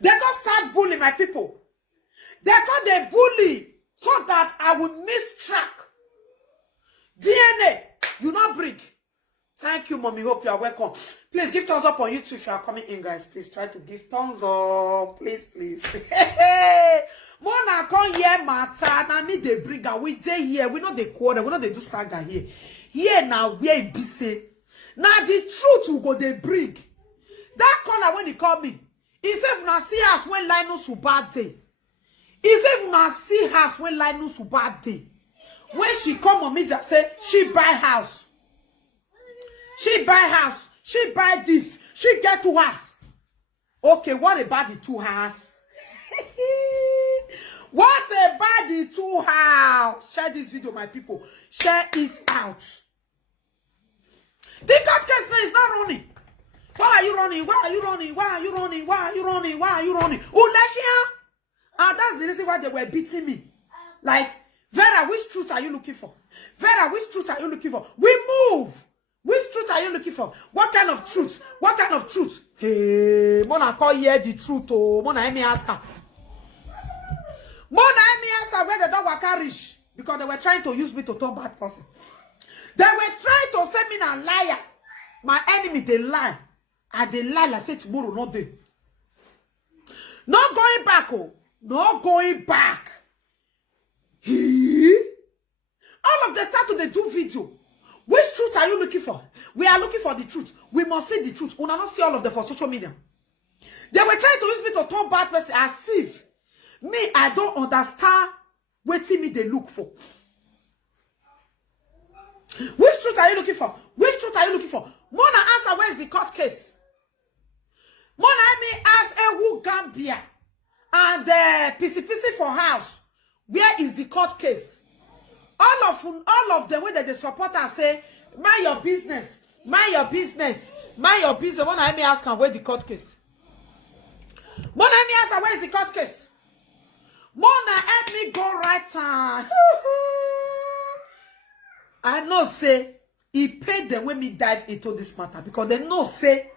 They go start bullying my people. They go they bully so that I will miss track. DNA, you not bring. Thank you, mommy. Hope you are welcome. Please give thumbs up on YouTube if you are coming in, guys. Please try to give thumbs up. Please. Mona come here, matter. Now me they bring her. We dey here. We know they quarter. We know they do saga here. Here now we are busy. Now the truth will go they bring. That caller when he call me, he said if na see us when Linus will bad day. He said if na see us when Linus will bad day. When she come on me, just say she buy house. She buy house. She buy this. She get to us. Okay, what about the two house? What about the two house? Share this video, my people. Share it out. The court case now is not running. Why are you running? Why are you running? Why are you running? Why are you running? Why are you running? Oh, like here. And that's the reason why they were beating me. Like, Vera, which truth are you looking for? Vera, which truth are you looking for? We move. Which truth are you looking for? What kind of truth? What kind of truth? Hey, Mona call here the truth. Oh, Mona, let me ask her. Mona, let me ask her where the dog were rich. Because they were trying to use me to turn bad person. They were trying to say me a liar. My enemy, they lie. And they lie like say tomorrow, not day. Not going back, oh. Not going back. All of them start to do video. Which truth are you looking for? We are looking for the truth. We must see the truth. We not see all of them for social media. They were trying to use me to turn bad person as if me, I don't understand what me they look for. Which truth are you looking for? Which truth are you looking for? Mona answer, where is the court case? Mona me ask Ewu Gambia and PCPC for house. Where is the court case? All of them, when they support and say, mind your business, mind your business, mind your business. Mona me ask her, where the court case? Mona me ask her, where is the court case? Mona help me go right hand. I know say he paid them when me dive into this matter because they know say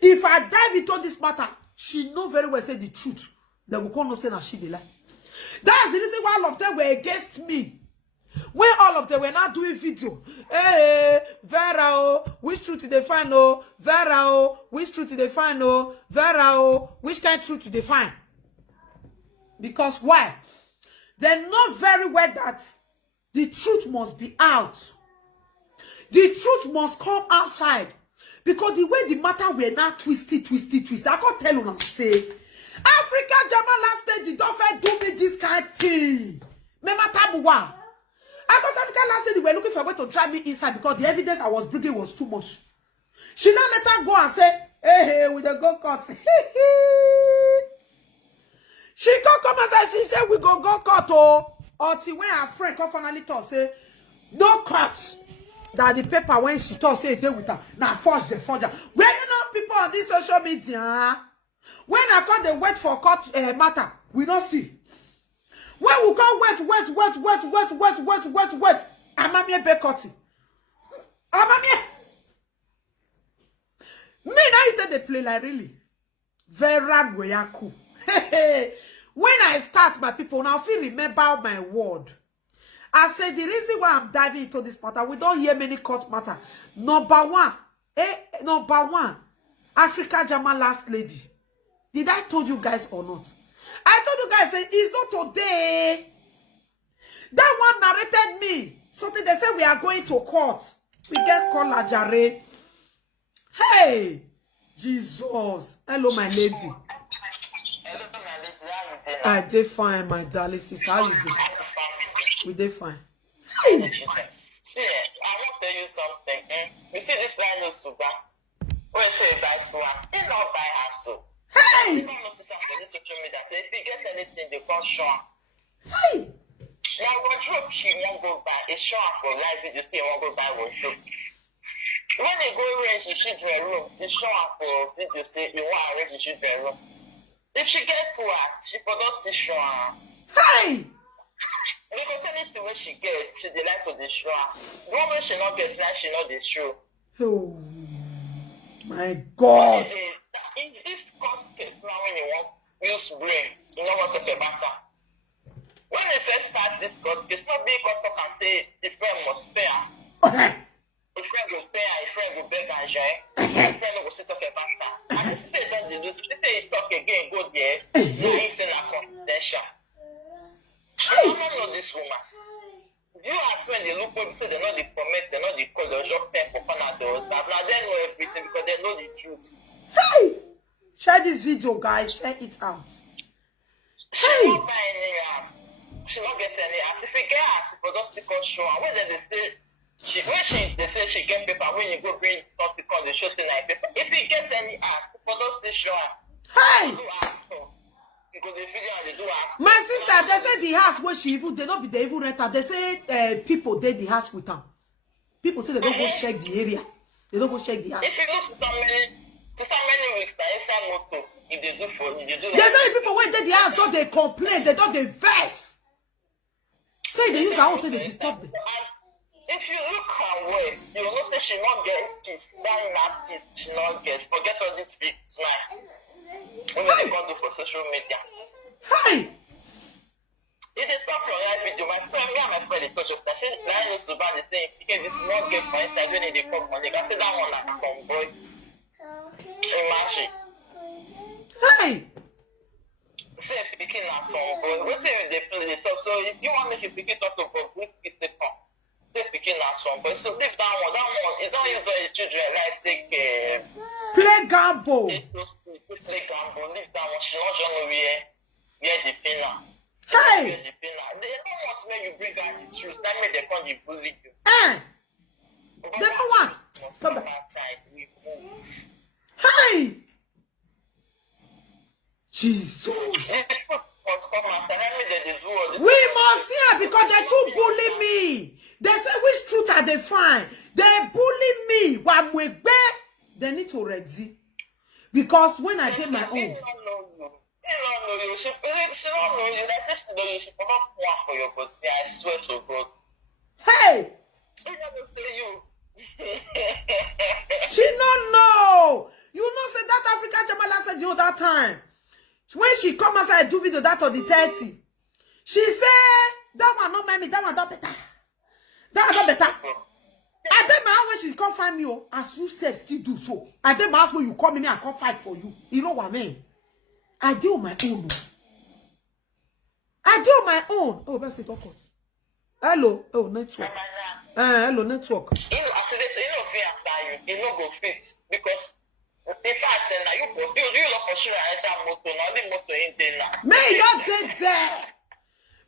if I dive into this matter, she know very well say the truth. They will come no say that she dey lie. That's the reason why all of them were against me. When all of them were not doing video, hey, Vera, oh, which truth they find, oh, Vera, oh, which truth they find, oh, Vera, oh, which kind of truth they find? Because why? They know very well that the truth must be out. The truth must come outside. Because the way the matter were not twisted. I can't tell you now say, Africa Jama last stage, don't fair do me this kind of thing. Remember Tabuwa? Because Africa last stage, they were looking for a way to drive me inside because the evidence I was bringing was too much. She now let her go and say, hey, with the go-kart. She come and say, she said, we go go-kart, oh. Until when her friend come finally talk, say, no cut. That the paper when she talk, say, they with her. Now, forge the forger. Where you know people on this social media, when I call the wait for court matter, we don't see. When we go wait. Amamie Bekoti. Amamie. Me now you take the play like really. Vera Goyaku. When I start, my people, now if you remember my word. I said the reason why I'm diving into this matter, we don't hear many court matter. Number one, Africa Jama last lady. Did I told you guys or not? I told you guys that it's not today. That one narrated me. Something they said we are going to court. We get called Ajare. Hey, Jesus. Hello, my lady. Hello, my lady. How you doing? I did fine, my darling sister. How you doing? We did fine. Hey. See, I want to tell you something. You see this line of Suba? When you say buy to her, he not buy her so. Hey. You don't notice something on social media. So if you get anything, they can't show her. Hey. Now, wardrobe she won't go buy. It's show her for live video. She won't go buy wardrobe. When they go arrange the children's room, it's show her for video. Say you want to arrange the children's room. If she gets to us, she forgot to show her. Hey. Because anything when she gets, she dey like to destroy her. The one when she not get, like she not destroy. Oh my God. In this court case now when you want use brain, you know what to talk about that. When they first start this court, it's not being cut off and say the friend must pay her. The friend will pay her, the friend will beg and join. The friend will sit talk about that. And if they don't do this, if they talk again, go there, you ain't in a confidential. I don't know this woman. Do you ask when they look because they know the permit, they know the code, they'll just pay for fun and they'll start. Now they know everything because they know the truth. Hey! Share this video, guys. Share it out. Hey! She won't buy any ass. She won't get any ass. If you get ass, for just stick on show. And when they say they say she get paper, when you go bring something on the show thing like paper. If you get any ass, for just stick show her. Hey! Do ass so. Because the video and they do ass. My sister, they say the house where she even, they not be the even renter. They say people did the house with them. People say they don't go check the area. They don't go check the house. If you look to so many weeks, that inside motor, if they do for you, they do They say the people when they the house don't they complain, they don't they vex. Say they use her own thing, they disturb them. If you look her way, you will not say she not get peace. That in that peace, she not get. Forget all this big smile. When they go do for social media. Hey! If they talk from that video, my friend, me and my friend, they touch us. I said, I know so bad, they say, if this not get for inside, when they come money, I said that one like some boy. Imagine. Hey! Say picking at some boy. What if they play the talk? So if you want to make a picking talk to God, we pick the come. Say picking at some boy. So leave that one. That one, it don't use all the children like take Play gamble. play gamble. Leave that one. She not gonna wear the pinner. Hey! The pinner. They don't want to make you bring out the truth. That make they come to bully you. They don't want. Stop that. We move. Hey! Jesus. We must hear because they too bully me. They say which truth are they find? They bully me. They need to ready. Because when I did my own. She don't know you. She don't know you. That she know you. She cannot pour for your body. I swear to God. Hey! She don't say you. She don't know. You know, say that African Jamala said the other time. When she come outside do video that on the 30, she say that one not me, that one not better. That one not better. I then my when she come find me, oh, as you said, still do so. I then ask when you come in, I come fight for you. You know what I mean? I do my own. I do my own. Oh, best it talk. Hello, oh network. Hello network. You know, after this, you know, fear after you no go fit because. In fact, now you don't for sure enter motor, now the motor in there now. May you did there.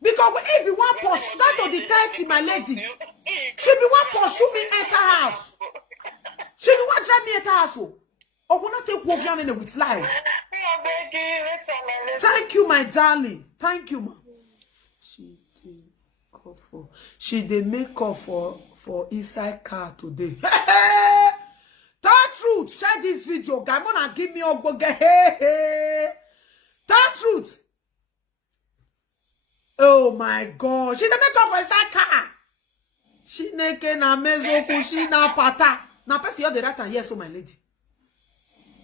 Because if you want push, that of the 30, my lady. She be one pursue me enter house. She be one drive me enter house. Or will not take walk down with life. Thank you, my darling. Thank you, ma. She did make up for inside car today. That truth, share this video. Guy, wanna give me a go get hey. That truth. Oh my God. She did make up for inside car. She neke na mezo she na pata. Na pesi you the right and yes, so my lady.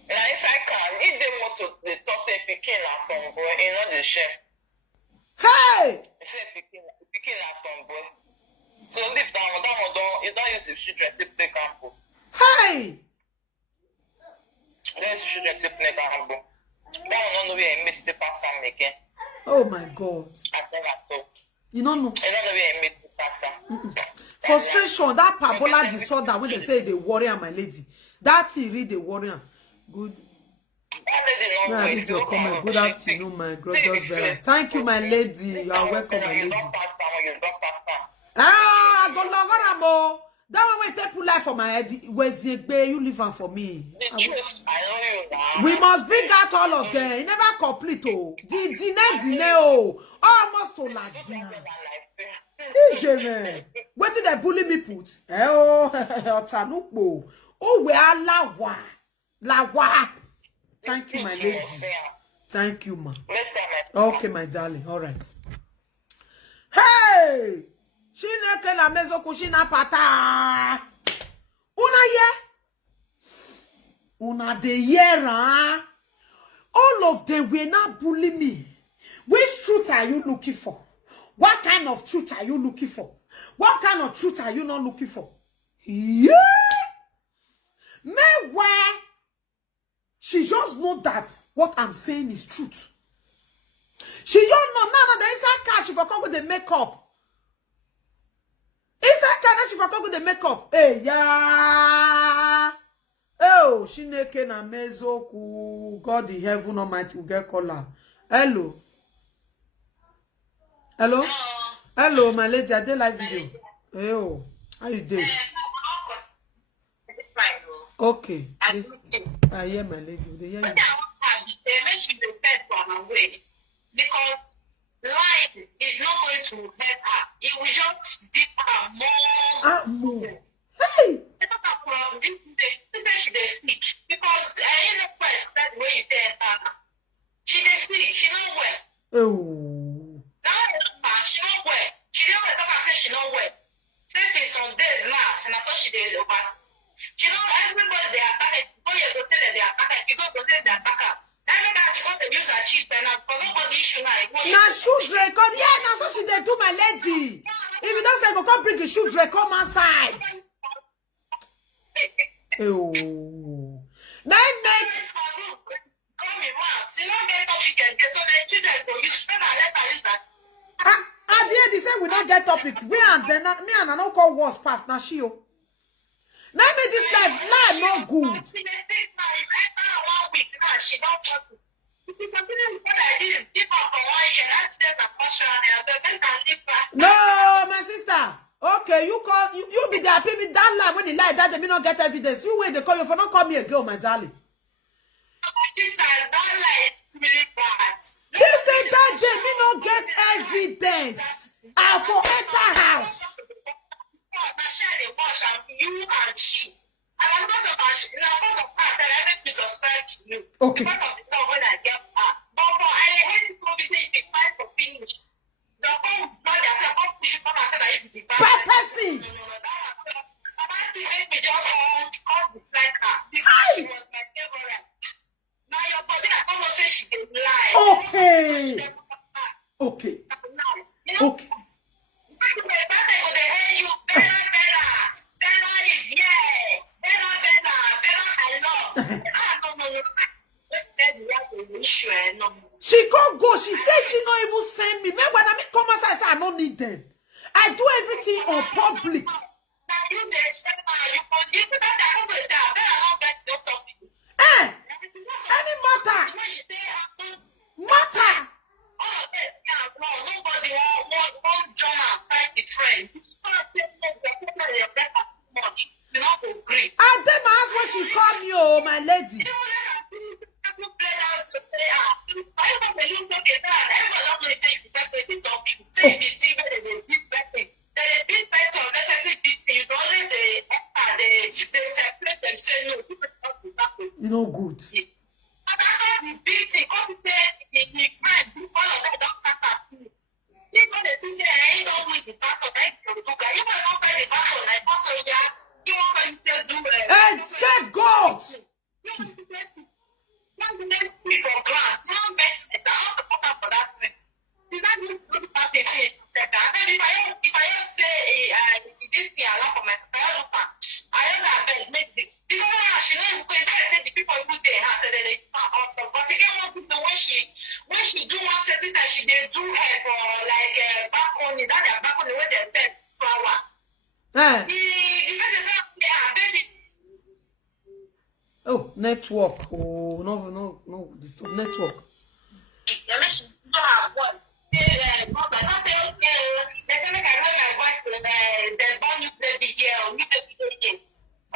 Now inside car, if they want to the toss a picking at some boy, you know the chef. Hey! Say picking at some boy. So leave that one don't you don't use the children to play campo. Hey! Don't use the children to play campo. That one don't know where miss the pass and making. Oh my God. You don't know. I don't know where miss the pass. Frustration, that parbola disorder when they say they worry my lady. That he read the warrior. Good. Yeah, I need your comment. Good afternoon, my gorgeous Vera. Thank you, my lady. You are welcome, my lady. Ah, I go log on. That one will take life for my head. Where's the bay? You leave one for me. I know you now. We must bring out all of them. It never complete. Oh, the next oh, almost to Latina. What did they bully me put? Oh, Tanupo. Oh, we are lawa. Thank you, my lady. Thank you, ma. Okay, my darling. All right. Hey! She neke la mezo kushina pata. Una ye? Una de yera. All of them were not bullying me. Which truth are you looking for? What kind of truth are you looking for? What kind of truth are you not looking for? Yeah. Meanwhile, she just know that what I'm saying is truth. She don't know. No, there is a car. She forgot with the makeup. Inside car, she forgot with the makeup. Hey, yeah. Oh, she naked na mezoku. God in heaven Almighty will get color. Hello. Hello. Hello, my lady. I did live video. Hey, oh, how you doing? Okay. I hear my lady. They hear you. Because life is not going to help her. It will just dip her more. More. Hey. She dey sick because in the first that way you tell her she dey sick. She not well. Oh. Now she not well. She don't talk and say she not well. Since some days now, and I thought she days over. She know everybody they attack it. Go here go tell them they attack it. If you go tell them they attack her. That make her she want to use her cheap pen because nobody issue now. Now shoot record. Yeah, that's what she dey do, my lady. If you don't say go come bring the shoot record, come outside. Oh. Now make. At the end, they say we don't get topic. Me and I don't call worse past now she. Now make this life no good. No, my sister. Okay, you be there, people that lie when they lie that they may not get evidence. You wait, they call you for not call me a girl, my darling. They say that they may not get evidence. I for enter house. You and she. And I'm not about she. And I'm not about that. I make me subscribe to you. Okay. Because of the love when I get her. But for I hate to be saying if fight for finish. The whole body I said, I'm pushing for myself. I even be bad. Purposely. I make me just all dislike her. Because she was my favorite. Now your body, I come and say she did lie. Okay. Okay. Okay. She can't go. She said she not even send me. Remember when I come outside, I say I don't need them. I do everything on public. Any matter. Matter. Nobody won't join and fight the friend. I then ask when she called me, oh my lady. You know good. Escape God. When she do one certain that she did do her for like back on it, that back on the way they bed flower. Oh, network. Oh, no, this network.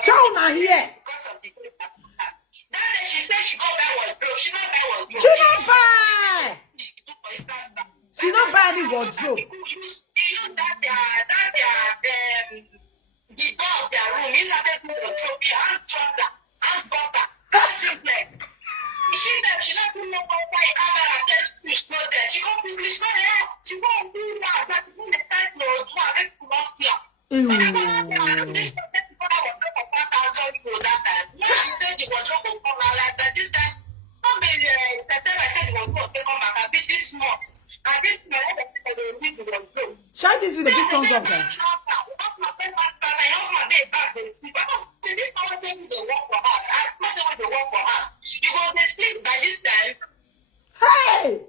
Show here. She said she go buy wardrobe. She not buy wardrobe. She not buy. She not buy any wardrobe. You use that the door of their room. You have to do wardrobe. And trouser, and butter, and simplex. She not do no buy camera. Then she not there. She go quickly. She not there. She go do that. That is the side no do. I think you must hear. That time. She said the wardrobe will come out like that. This time, come in this month. And this month, they will leave with your job. Share this with the big thumbs up, guys. Hey!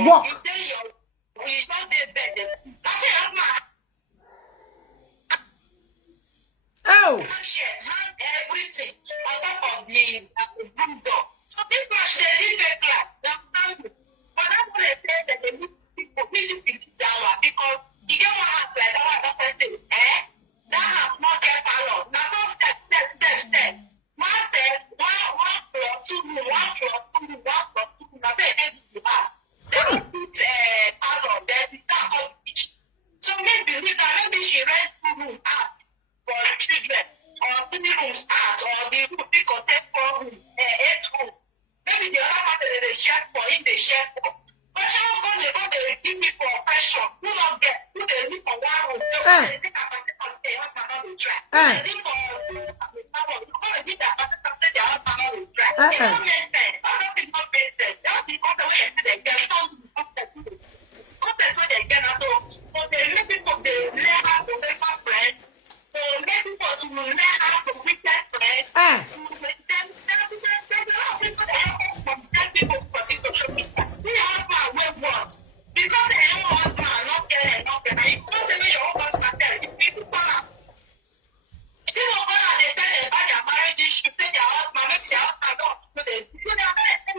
Walk. Oh! Everything on top of the room door. So this much they live a class. But that's what they say that they need people down because you get one house like that one person, that house not get power. Now don't step. One step, one floor, two room, one floor, two room, one floor, two room. Now say it is the house. They don't put power there, they start on the beach. So maybe she rent two room out for children, or three rooms out, or the room they contain 4 rooms, 8 rooms. Maybe the other part they share for it, they share for. But you know, they give me for oppression. Who don't get? Who they live for 1 room? They take a packet and say, "What man will try?" They live for power. You want to give that packet and say, "Their husband will try." It don't make sense. I don't think it makes sense. That's because the way they get, don't do content where they get at all. So they make people they learn how to make a friend. So make people to learn how to wicked friends. Because they don't want to not get enough, and you can't say your own husband tell you people come out. People come out, they tell them about their marriage issue, say their husband, maybe their husband don't do this. You know,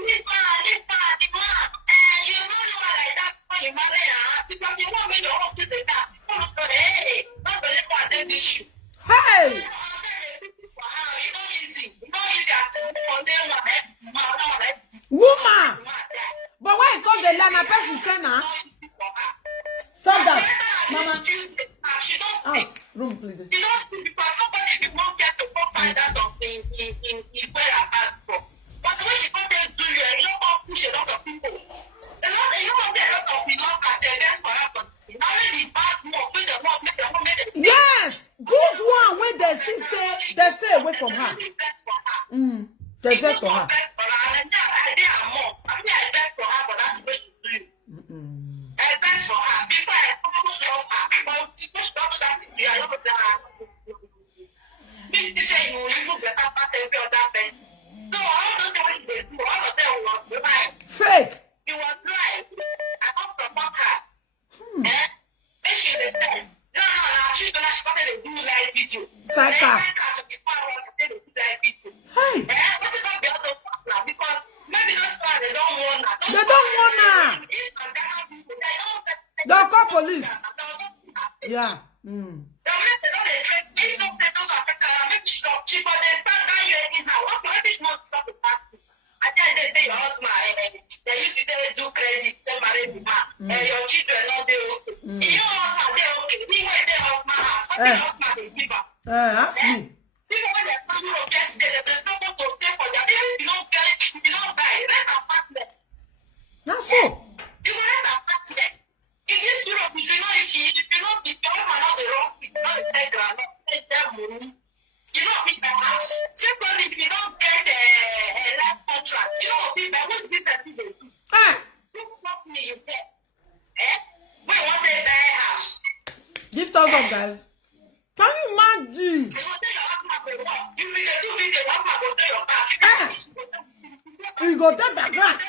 live fast, you know like that when you marry her, because you want me to host it like that. You want to say, hey, not the live fast issue. Hey! Woman! But why you call the land a person say now? Stop that, Mama. Out, room, please. You don't speak because somebody did not get to go find out of in where I passed from. But the way she come there do you, and you don't push a lot of people. A lot of people that they get for happen. Only the bad one, make them walk, make them walk, make them. Yes! Good one when they see say they stay away from her. They best for her. Fake. You was right. I don't support her. She's the best. No, she's gonna start to do live video. Saka. Hey. What is up the other partner? Because maybe those people they don't want her. They don't want her. They'll call police. Yeah. They used to do credit, they marry the man. Your children not they okay. You know husband they okay. Me when they husband house, what the husband they give her. Ask me. People when they come to get there, there's no one to stay for them. Even if you don't get it, you don't buy it. Rent apartment. That's so. You will rent apartment. In this Europe, if you don't be your husband not the wrong people, not the Telegram, not the money. You don't be the house. Secondly, if you don't get a life contract, you don't be the what is that thing they do? What company you get? We want to buy a house. Give thumbs up, guys. Can you imagine? You go to background.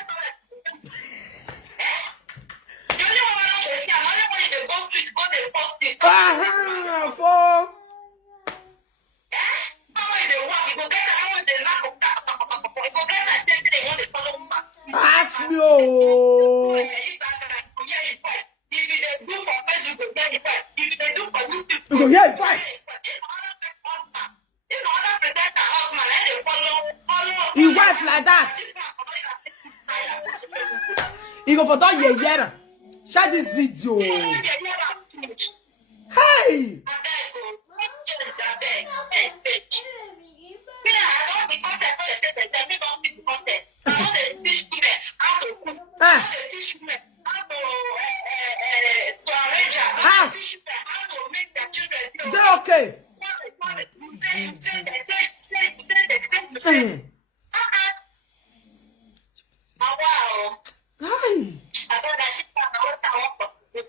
For ask me, oh. You go hear advice. You wife like that. You go for that year. Share this video. Hey. They're okay.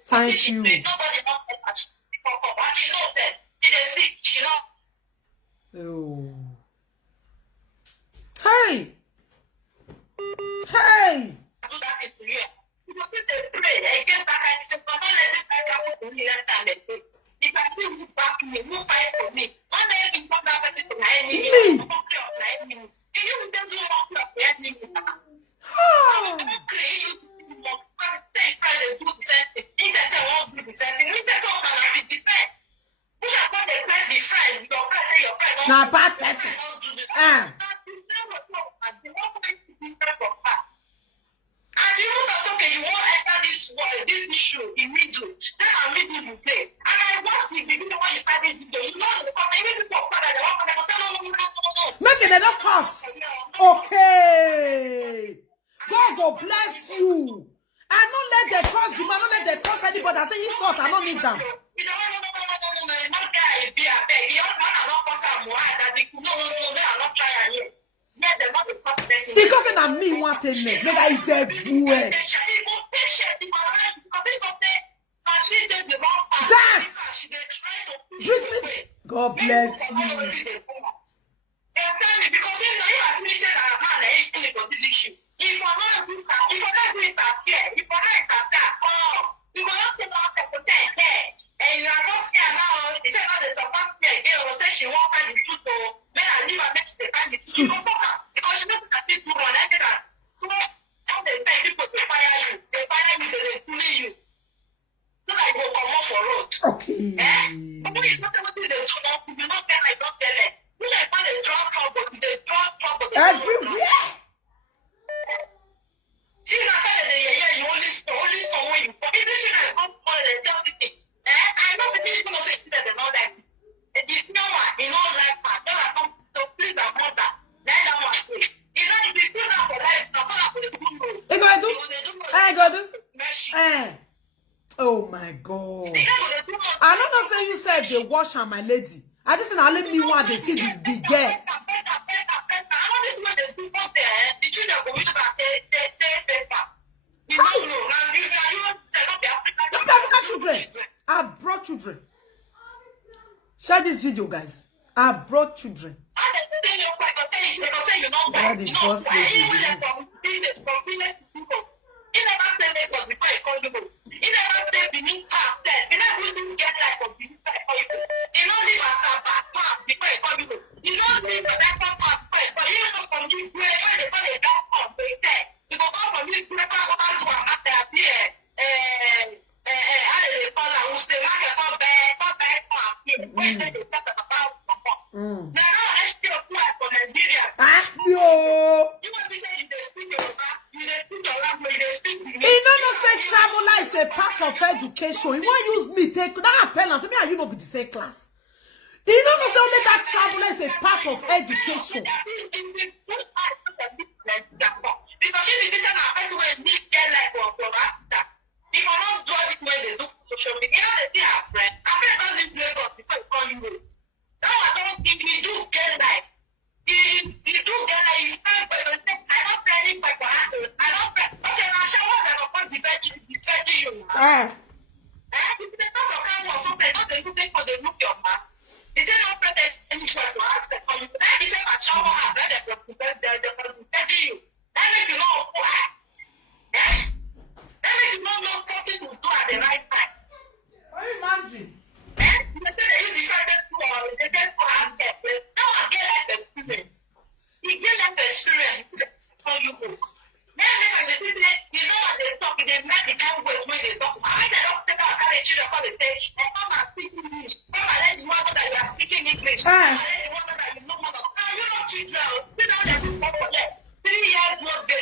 Thank you. Nobody knows that she knows that. She is sick. She knows. Oh. Hey! Hey! Do that to you. You don't need to pray against that kind of stuff. Don't let this guy come to me last time. If I see you back me, you fight for me. Don't let me come back to my enemy. Me? If you don't do more of the enemy, Ah. okay, you stay trying to do the same thing. If they say won't do the same thing, if they don't come and be defend. You shall not defend the friend. Your friend say your friend don't Now, do bad the friend person. don't do the Ah. And even though okay, you won't enter this issue in middle, then I'm middle you play. And I watched the video when you started video. You know the problem, even people of father, they want to say no. Maybe they don't curse. Okay. God go bless you. And don't let them curse the man. Don't let them curse anybody. I say insult. I don't need them. Because that me want to make I say boy. That. God bless you. If I'm not do that, if I'm not doing that here, if I'm not that, oh, you will not take out the protect here. And you are not scared now. She said not the support scared girl say she won't find the truth or then I leave her make she find the truth. She will fuck her because she knows that people run like that. So how they say people to fire you, they bully you. So that you will come off for road. Okay. But when you not able to do now, you not get like don't tell it. You like when they draw trouble, they draw trouble. Everywhere. See, you only when you for everything I come for the tell me. I know the people don't say that they know that. It's no one, you know, like my daughter come to please her mother. Then that one say, you know, if you do that for life, not for the good road. Hey, go do. Oh my God. I don't know say you said they wash her, my lady. I just said I let me want to see this big girl. Children. I brought children. Share this video, guys. I brought children. Ask me, oh. Traveler is a part of education. You want use me take that tell us me and you not be the same class. You know say only that traveler is a part of education.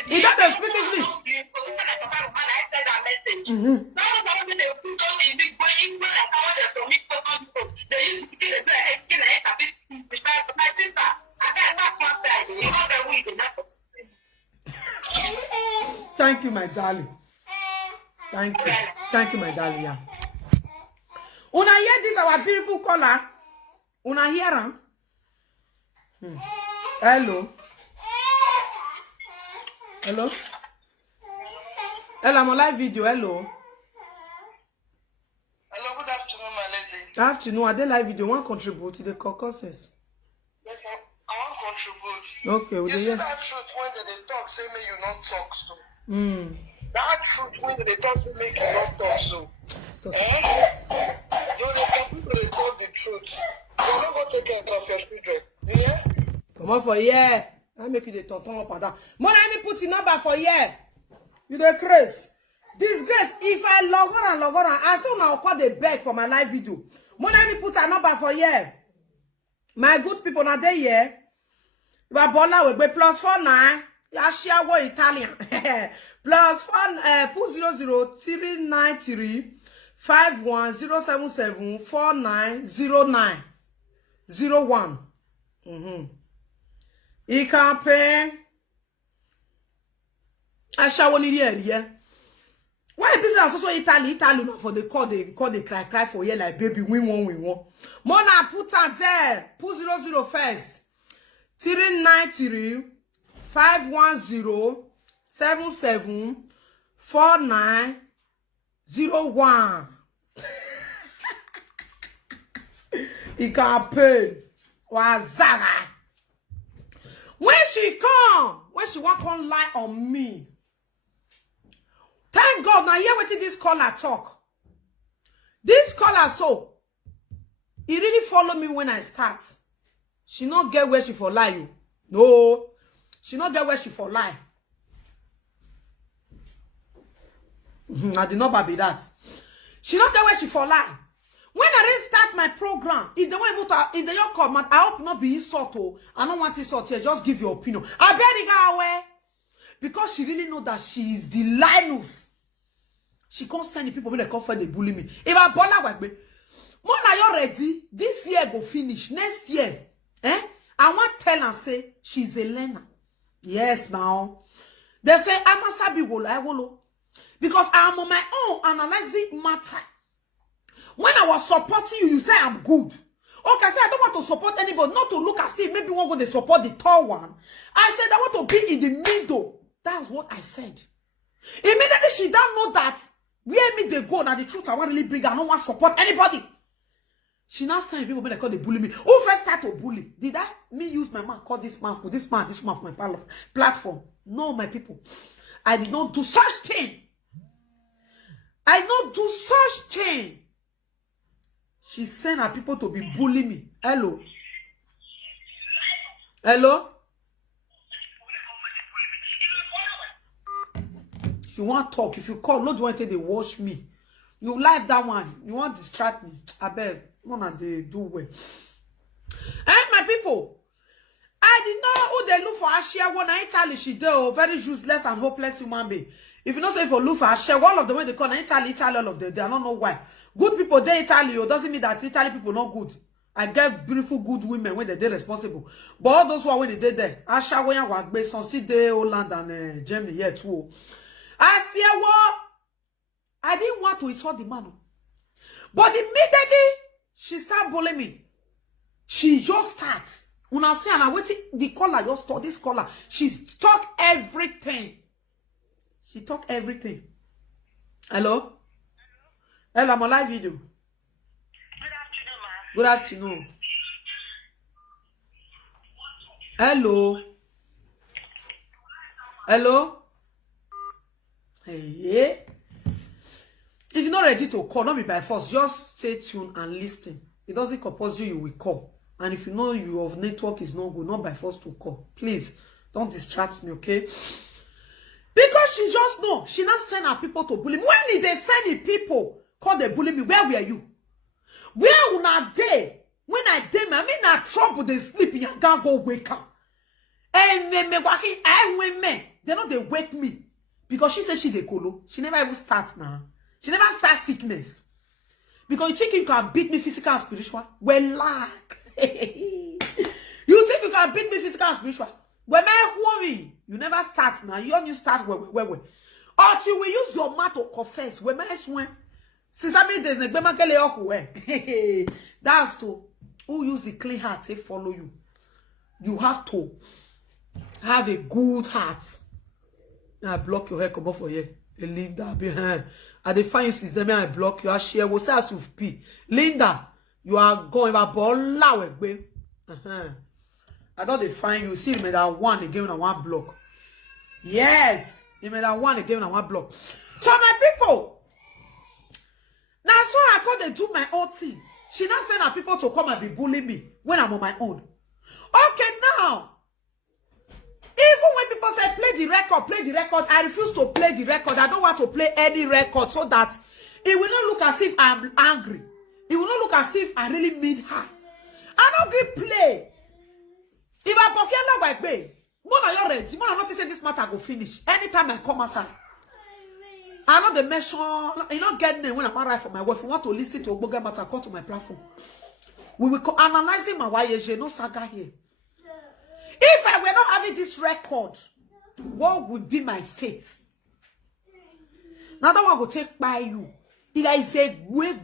He doesn't speak English. Thank you, my darling. Thank you. Thank you, my darling. Yeah. Una hear this, our beautiful caller? Una hear him? Hello. Hello. Hello, I'm on live video. Hello. I have to know. I did live video. One contribute to the caucuses. Yes, I want contribute. Okay, You see that truth when they talk, say me you not talk so. That truth when they talk, say make you not talk so. You they talk the truth. You're not going to take care of your children. Yeah? Come on for a year. I make you the tonton up and down. More let me put in number for a year. You the craze. Disgrace. If I log on, I soon I'll call the beg for my live video. More let me put a number for a year. My good people now they here. You are bola with +49. Ya share what Italian. +1 put 00393 51077 4909 01. I can pay. I shall only here. Why business also Italy for the call they cry for here like baby win one. Mona put her there. Put 00 first. 393 510 77 4901. He can pay. Wazaga. When she want to lie on me. Thank God. Now hear what this caller talk. This caller so. He really follow me when I start. She not get where she for lie you. No. She not get where she for lie. I did not be that. She not get where she for lie. When I didn't start my program, if they want able to, if they don't come, I hope not be insult. I don't want insult here. Just give your opinion. I bet the guy away because she really know that she is the Linus. She can't send the people when they come for they bully me. If I bother with me, when are you ready? This year go finish. Next year, I want to tell and say she's a learner. Yes, now they say I must be wolo. Because I'm on my own analyzing matter. When I was supporting you, you say I'm good. Okay, I said I don't want to support anybody, not to look and see maybe one going to support the tall one. I said I want to be in the middle. That's what I said. Immediately she don't know that where me they go, now the truth I want really bring. I don't want to support anybody. She now saying people when they call they bully me. Who first start to bully? Did I me use my mouth call this man for this man for my platform? No, my people. I did not do such thing. I don't do such thing. She sent her people to be bullying me. Hello. Hello. If you want to talk, if you call, not want to they watch me. You like that one. You want to distract me. I beg. One they do well. And my people, I did not know who they look for. Ashia one Italy. She do very useless and hopeless human being. If you don't say for look for Ashia, all of the way they call Italy, all of them. They don't know why. Good people, they Italy, doesn't mean that Italy people not good. I get beautiful, good women when they're responsible. But all those who are when they did there, Asha when you work based on still Holland and Germany here too. I see what I didn't want to insult the man. But immediately she start bullying me. She just starts. When I say and I wait the caller just talk this caller. She talk everything. She talk everything. Hello? Hello, I'm on live video. Good afternoon, ma. Good afternoon. Hello. Hello. Hey. If you're not ready to call, don't be by force. Just stay tuned and listen. It doesn't compose you will call. And if you know your network is not good, not by force to call. Please, don't distract me, okay? Because she just know. She not send her people to bully me. When did they send the people call they bully me? Where were you? Where una day? When I did, I mean that trouble they sleep in your gang go wake up. Hey, me walking, I went me. They know they wake me. Because she said she de colo. She never even start now. She never start sickness. Because you think you can beat me physical and spiritual? Well, lack. You think you can beat me physical and spiritual? When I worry, you never start now. You only start where. Until we use your mouth to confess. When I swear. Since I made this, that's to who use the clean heart, they follow you. You have to have a good heart. Now I block your hair, come off for here. Linda behind. I define system, I block you. I share. What's that with P? Linda, You are going about Bola Wegbe. I thought they find you. See, you made that one again on one block. Yes, you made that one again on one block. So my people, now so I call they do my own thing. She not send her people to come and be bullying me when I'm on my own. Okay, now, even when people say play the record, I refuse to play the record. I don't want to play any record so that it will not look as if I'm angry. It will not look as if I really mean her. I don't agree play. If I pocket like me, more than you're ready, more than not to say this matter go finish. Anytime I come outside, I know the mention, you know, get me when I'm arrived for my wife. You want to listen to Oboga matter, call to my platform. We will analyzing my YJ, no saga here. If I were not having this record, what would be my fate? Now that one will take by you. If I say, wait,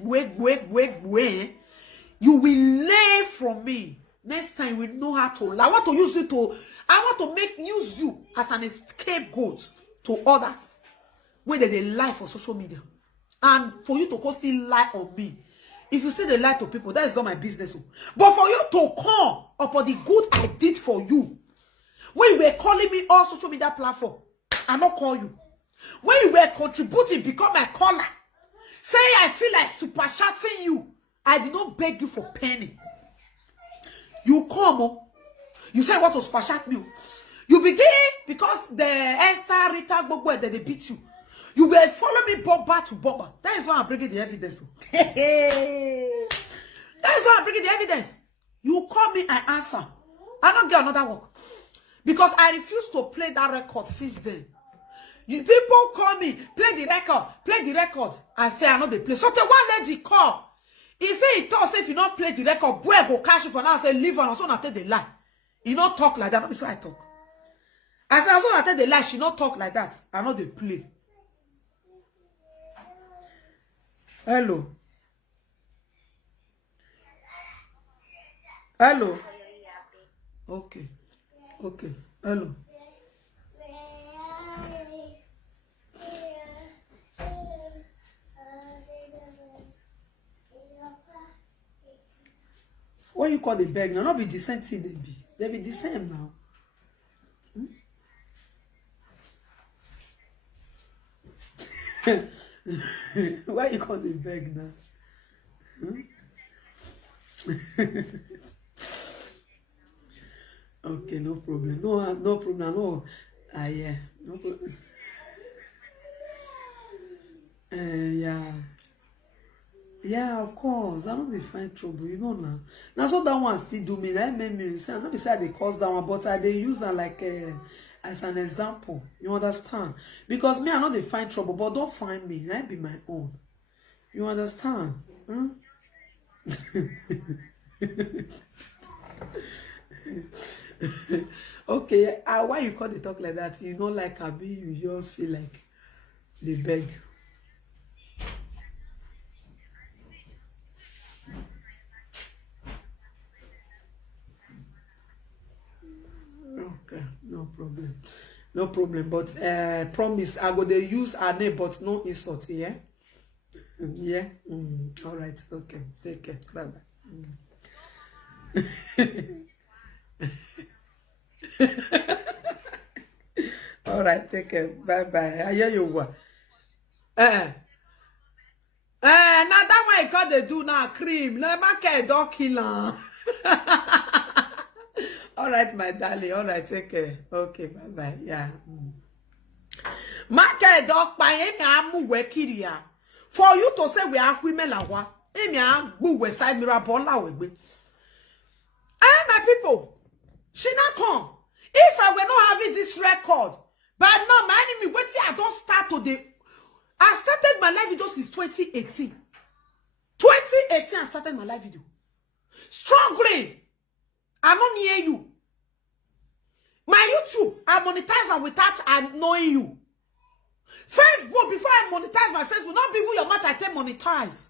you will lay from me. Next time we know how to. I want to use you to. I want to use you as an scapegoat to others when they lie for social media, and for you to still lie on me. If you say they lie to people, that is not my business. But for you to come upon the good I did for you, when you were calling me on social media platform, I not call you. When you were contributing, become my caller. Say I feel like super chatting you. I did not beg you for penny. You come, you say what to super chat me. You begin because the Esther Rita Gbogbo they beat you. You will follow me bomber to bomber. That is why I'm bringing the evidence. That is why I'm bringing the evidence. You call me, I answer. I don't get another work. Because I refuse to play that record since then. You people call me, play the record. I say I know they play. So the one lady call. He say he thought if you don't play the record, boy go cash it for now. I say leave on so not tell the lie. He not talk like that. Not be so I talk. I say also not tell the lie. She not talk like that. I know they play. Hello. Hello. Okay. Hello. What you call the beg now? Not be the same thing they be. They be the same now. Why you call the beg now? Okay, no problem. No problem. No. Yeah, no problem. Yeah, of course. I don't dey find trouble, you know now. Now so that one still do me. That made me say I don't decide they cause that one, but I they use her like as an example. You understand? Because me, I know they find trouble, but don't find me. That be my own. You understand? Hmm? Okay, why you call the talk like that? You know, like Abi, you just feel like they beg. Okay, no problem. But promise I go they use her name, but no insult. Yeah. Yeah. All right. Okay. Take care. Bye bye. All right. Take care. Bye bye. I hear you. What? Now that one I got they do now cream. Let me get dog killer. All right, my darling. All right, take care. Okay, bye bye. Yeah. Market dog by any amu wekiria. For you to say we are women lawa. Emi amu we side mirror bola we. My people, she not come. If I were not having this record, but now my enemy wait till I don't start today. I started my live video since 2018. 2018, I started my live video. Struggling. I'm not near you. My YouTube, I monetize and without annoying you. Facebook, before I monetize my Facebook, not before your mouth I take monetize.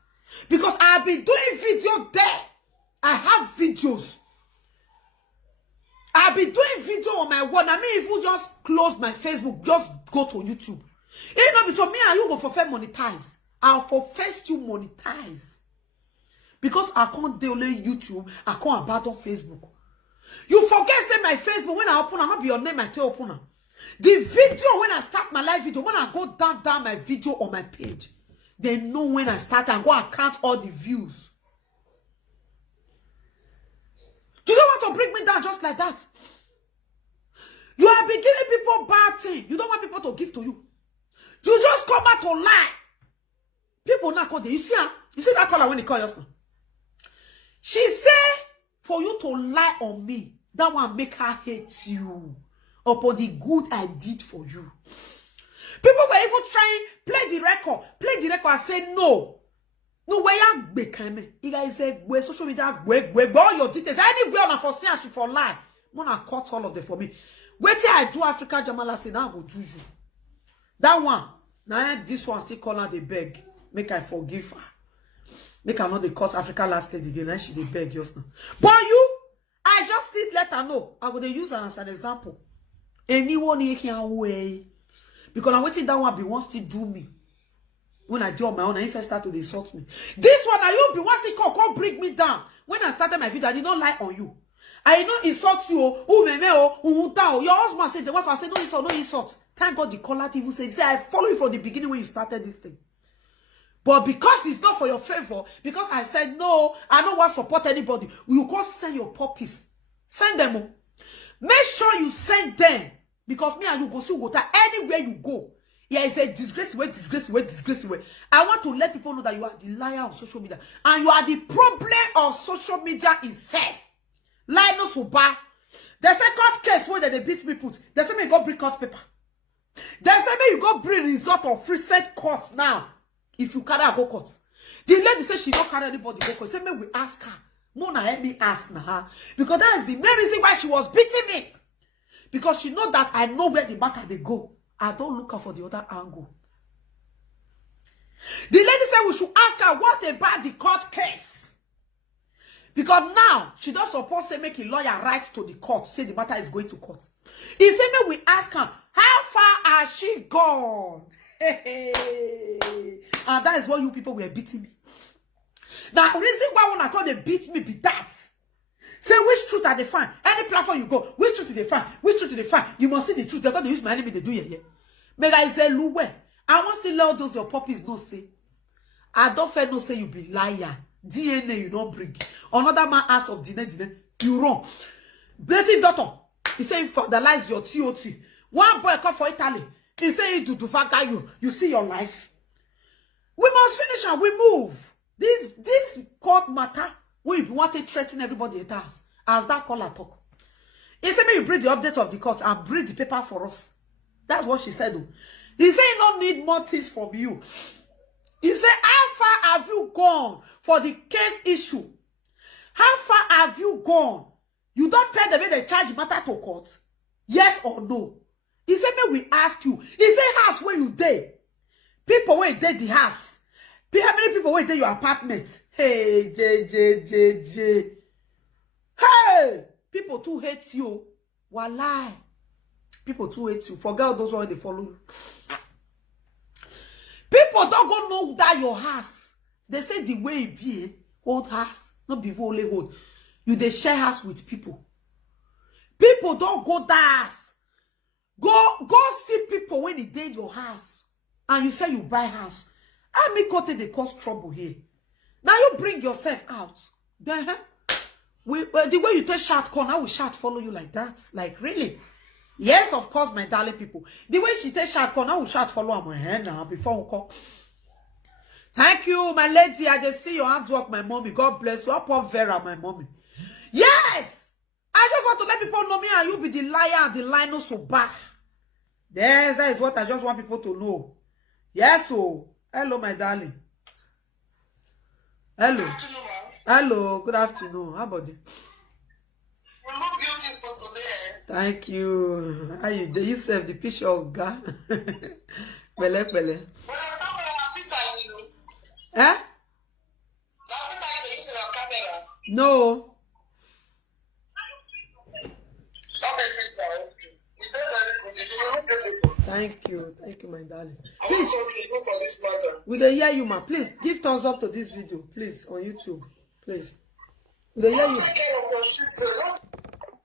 Because I've been doing video there. I have videos. I've been doing video on my one. I mean, if you just close my Facebook, just go to YouTube. It not be so me and you go for first monetize. I'll for first you monetize. Because I can't deal with YouTube, I can't abandon Facebook. You forget say my Facebook when I open, I not be your name, I tell opener. The video when I start my live video, when I go down my video on my page, they know when I start and go and count all the views. You don't want to bring me down just like that. You have been giving people bad things. You don't want people to give to you. You just come out to lie. People not call them. You see that caller when they call us now? She say for you to lie on me, that one make her hate you upon the good I did for you. People were even trying play the record and say no. No way you be you guys say where social media where all your details anywhere on for say she for lie. Mona cut all of them for me. Wait till I do Africa Jamala say now go do you. That one now this one still call her they beg. Make I forgive her. Make her know they cause Africa last lady again. And she they beg just now. But you, I just did let her know. I would use her as an example. Anyone here can way. Because I'm waiting that one be wants to do me. When I do on my own, and if I start to insult me. This one, I you be wants to come bring me down. When I started my video, I did not lie on you. I did not insult you. Your husband said the wife I said no insult, no insult. Thank God the caller TV said, I follow you from the beginning when you started this thing. But because it's not for your favor, because I said no, I don't want to support anybody. You can't send your puppies. Send them. Make sure you send them. Because me and you go see water anywhere you go. Yeah, it's a disgrace way. I want to let people know that you are the liar on social media. And you are the problem of social media itself. Lie no so bad. There's a court case where they beat me put. They say me go bring court paper. They say me you go bring result of free set court now. If you carry a go court. The lady said she don't carry anybody go court. Say me we ask her. Mona help me ask her. Because that is the main reason why she was beating me. Because she know that I know where the matter they go. I don't look out for the other angle. The lady said we should ask her what about the court case. Because now, she don't suppose to make a lawyer write to the court, say the matter is going to court. He said, we ask her, how far has she gone? And that is why you people were beating me. Now, the reason why when I thought they beat me be that. Say which truth are they find? Any platform you go, which truth they find? Which truth they find? You must see the truth. They thought they use my enemy, they do it here. Make I say, Luwe, I want to let those your puppies no say. I don't fair no say you be liar. DNA you don't bring. Another man ask of DNA, you wrong. Betty daughter, he say fertilize your TOT. One boy come for Italy. He say he do faga you. You see your life. We must finish and we move. This court matter. We want to threaten everybody it has. As that caller talk. He said, may you bring the update of the court and bring the paper for us. That's what she said. Though. He said, you don't need more things from you. He said, how far have you gone for the case issue? How far have you gone? You don't tell them when they charge matter to court. Yes or no? He said, may we ask you. He said, house where you dey. People where dey the house. How many people wait in your apartment? Hey, J. Hey! People too hate you. Walai. People too hate you. Forget all those ones they follow you. People don't go know that your house. They say the way it be, hold house. Not be only hold. You they share house with people. People don't go that house. Go see people when they did your house. And you say you buy house. I make what they cause trouble here. Now you bring yourself out. Then the way you take shot corn, I will shot follow you like that. Like really? Yes, of course, my darling people. The way she take shot corn, I will shot follow my hand now before we call. Thank you, my lady. I just see your hands work, my mommy. God bless you. Up on Vera, my mommy. Yes! I just want to let people know me and you be the liar and the lie no so bad. Yes, that is what I just want people to know. Yes, so. Hello, my darling. Hello. Good afternoon, hello. Good afternoon. How about you? You look beautiful today. Thank you. How you do? You serve the picture of God. Bele. Eh? No. Thank you, my darling. Please, we don't hear you, ma. Please give thumbs up to this video, please, on YouTube. Please. They hear you. Take care of your children.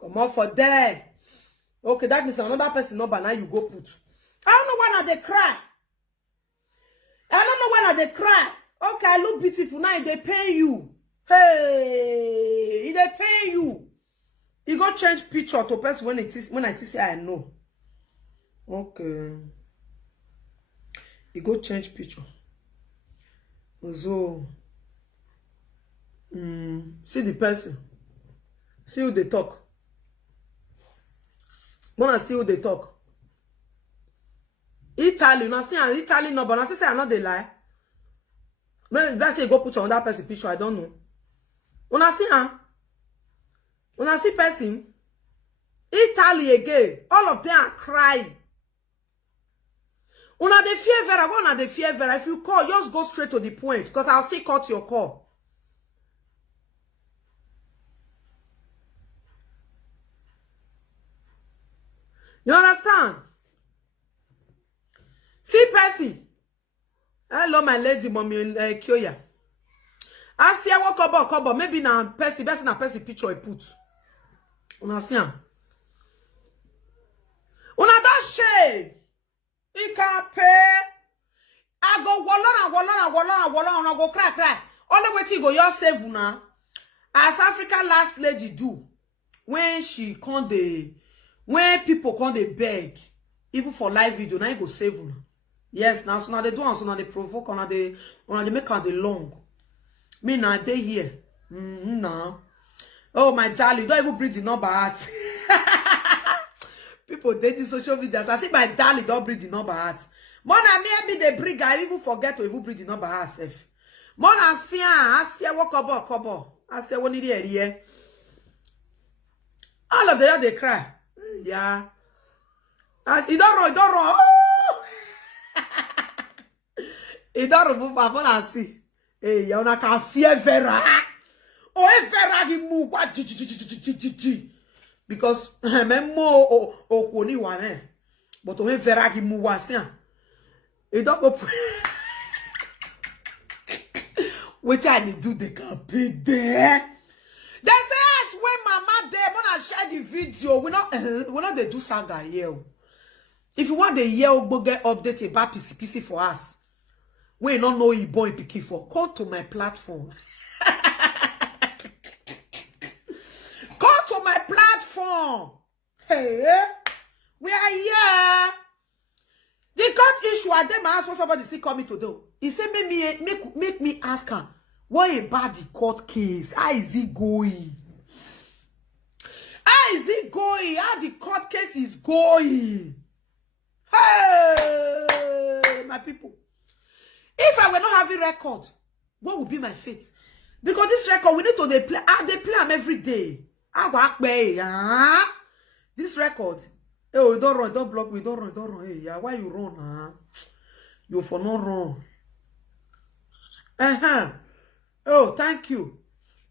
Come on for there. Okay, that means another person number now you go put. I don't know why now they cry. I don't know why now they cry. Okay, I look beautiful now. They pay you. Hey, they pay you. You go change picture to person when I say I know. Okay. You go change picture. So, see the person. See who they talk. Wanna see who they talk. Italy, now see an Italy number. Now say I not they lie. Maybe let's say go put on that person picture. I don't know. Wanna see Wanna see person. Italy again. All of them are crying. Una de fear Vera. Una de fear Vera. If you call, just go straight to the point because I'll still cut your call. You understand? See person. Hello, my lady, mommy, Kyoya. I see I walk about, maybe na person picture I put. Una see am. Una that shade. He can't pay. I go wallon, I go cry. Only way to go, you save una. As African last lady do, when she come the, when people come they beg, even for live video, now you go save una. Yes, now so now they do and so now they provoke, now they make her the long. Me now they here. Now. Oh my darling, you don't even breathe the number out. People date the social media. So I see my darling don't breathe the number out. Mona me they bring I even forget to even breathe the number herself. Mona see I see what kobo. I say one idiot here. All of them they cry. Yeah. It don't run. Oh! It don't remove my mona see. Hey, you na can fear Vera. Oh, Vera the move. Because même mo o koni wane. But o Vera the move wasian. It don't go. What I do the campaign there? They say as when mama there wanna share the video. We not they do saga here. If you want the year go get update about PC for us. We don't know you boy picky for. Come to my platform. Come to my platform. Hey, we are here. The court issue at them ask what somebody still coming to do. He said, make me ask her, what about the court case? How is it going? How is it going? How the court case is going? Hey, my people. If I were not having record, what would be my fate? Because this record, we need to they play them every day. This record. Oh, don't run, don't block me, don't run. Hey, yeah, why you run? You for no run. Oh, thank you.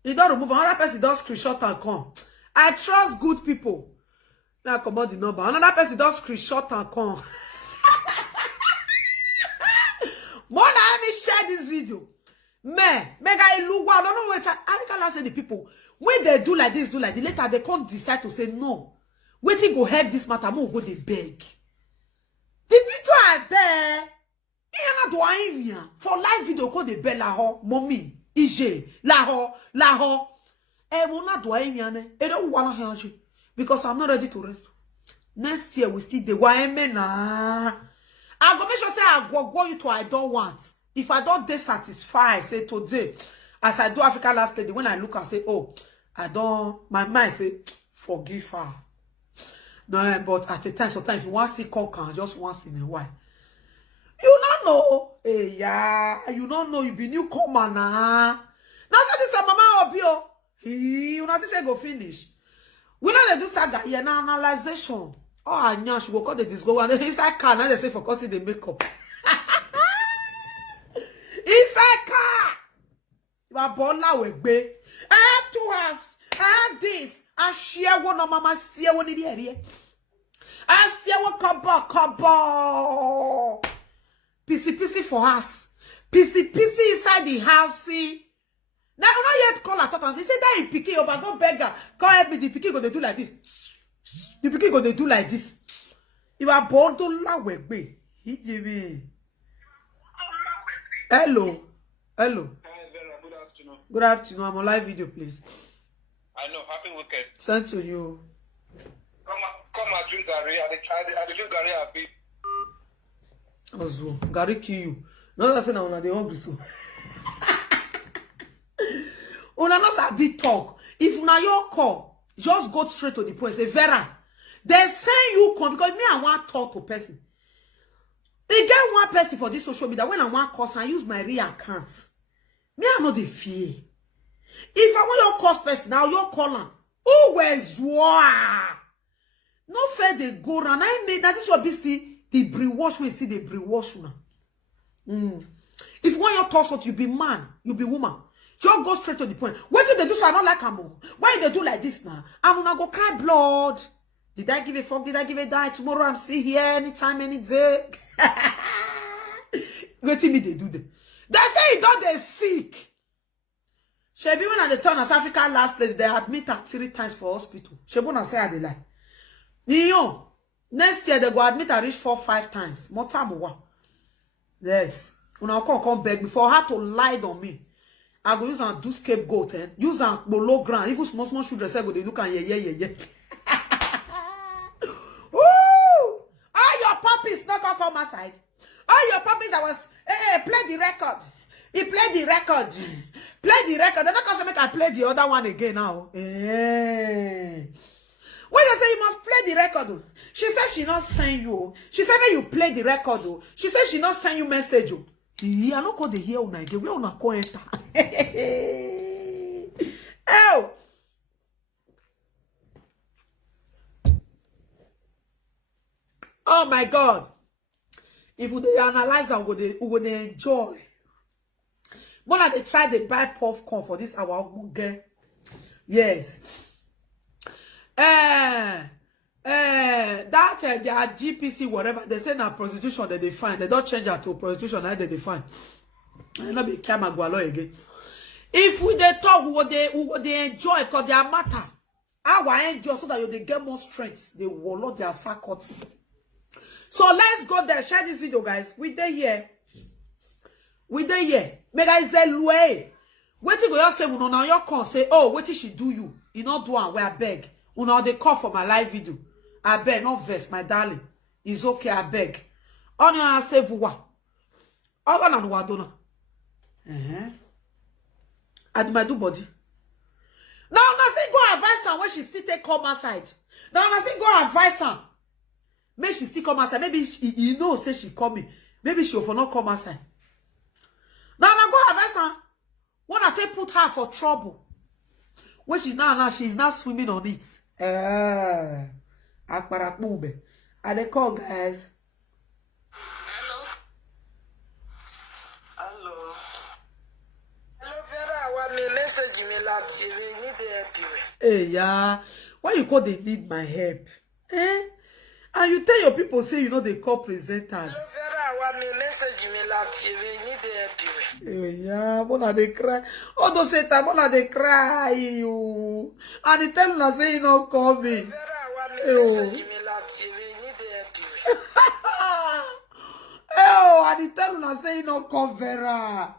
You don't remove another person, don't screenshot and come. I trust good people. Now come on the number. Another person don't screenshot and come. More let me share this video. Mega look wow. No, wait. I can't say the people when they do like this, later they can't decide to say no. Waiting go help this matter. More go they beg. The video are there. For live video call the bell Lahore, mommy, EJ, Lahore. Will not do I don't wanna help you because I'm not ready to rest. Next year we see the YMN. I go make sure say I go you to I don't want. If I don't dissatisfied, say today, as I do Africa last lady, when I look and say, oh, I don't, my mind say, forgive her. No, but at the time, sometimes if you want to see cock, just once in a while. You don't know. Hey, yeah, you don't know. You be newcomer now. Now say this mama obio. You not say go finish. We know they do saga here now analyzation. Oh, I know she go call the disco and inside car. Now they say for causing the makeup. Inside car. You are born now with be. I have 2 hours. I have this. I share one of mama see one in the area. I see what couple. PC for us. PC inside the house. See. Now, not yet call her talk and say that he picky up and go beg her. Come help me, the picky go they do like this. The picky go they do like this. You are born to laugh with me. Hello. Hello. Hi, Vera. Good afternoon. Good afternoon. I'm on live video, please. I know. Happy weekend. Send to you. Come and drink Gary. I drink Gary a bit. Ozo, Gary kill you. No, that's not una dey hungry so. Una no sabi talk. If una your call, just go straight to the point. Say Vera, they send you come because me I want talk to person. They get one person for this social media when I want call and use my real account. Me I know the fear. If I want your call person now, your call am. Who was what? No fair they go round. I made that is what be the brainwash we see the brainwash now. If you want your torso, you be man, you be woman. Just go straight to the point. What did they do so I don't like them? Why they do like this now? I'm gonna go cry blood. Did I give a fuck? Did I give a die? Tomorrow I'm still here anytime, any day. What me they do them? They say you don't they sick. Shebi when I the turn as Africa last lady, they admit her 3 times for hospital. Shebi when I say I they lie. Niyo, next year they go admit her reach 4-5 times. More time or what? Yes. When I come beg me for her to lie on me. I go use and do scapegoat and use and below ground. Even small children say go they look and yeah. Woo! All your puppies not gonna come outside. All your puppies that was play the record. He played the record. Play the record. They're not gonna make I play the other one again now. When they say you must play the record, she said she not send you. She said when you play the record, she said she not send you message. I don't call the here una again. We una call enter. Oh. Oh my God. If we analyze and we would enjoy. When they try to buy popcorn for this our girl. Yes. That their GPC whatever they say now prostitution that they find. They don't change it to prostitution that they find. I not be camera go along again. If we they talk, we would enjoy because they are matter. Our enjoy so that you they get more strength. They will load their faculty. So let's go there. Share this video, guys. We there here. We there here. Make I say way. Wait till you say we know now your con say, oh, what did she do you? You not do one where I beg. You know they call for my live video. I beg, not vest, my darling. It's okay, I beg. On your say what? I'm gonna do what dona. I do my do body. Now I say go advise her when she still take come outside. Now I say go advise her. Maybe she still come outside. Maybe you know say she coming. Maybe she will not come outside. Now go advise her. When I take put her for trouble. When she now she's now swimming on it. Akbarakbube. I they call guys. Hello. Hello. Hello, Vera. What me message me last year? We need the help you. Hey, yeah. Why you call they need my help? And you tell your people say you know they call presenters. Hello, Vera. What me message me last year? We need the help you. Hey, yeah. Mona they cry. Oh, don't say that. Mona they cry. You. And they tell us say you not coming. Vera. What me message me last year? We need the help you. Oh, and they tell us say you not come, Vera.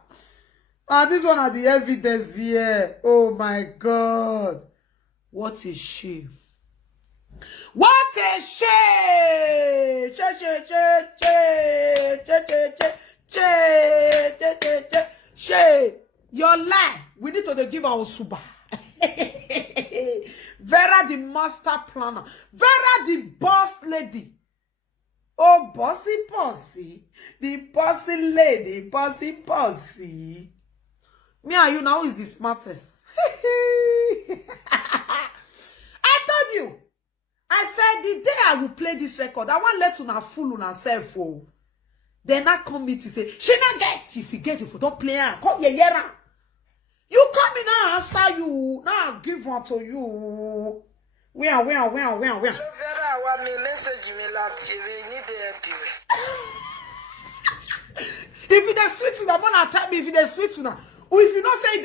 And this one are the evidence here. Oh my God. What a shame. What a shame. Shame. Your lie. We need to give our suba. Vera the master planner. Vera the boss lady. Oh, bossy. The bossy lady. Bossy. Me and you now is the smartest. I told you. I said the day I will play this record, I want let una fool una self. Oh. Then I come me to say, she not get. If you get, if you don't play her, come here. You come in now, answer you. Now I'll give one to you. Where? Hello, Vera. What me message me last year? We need the help you. If it is sweet to the man, tell me if it is sweet to now. Or if you don't say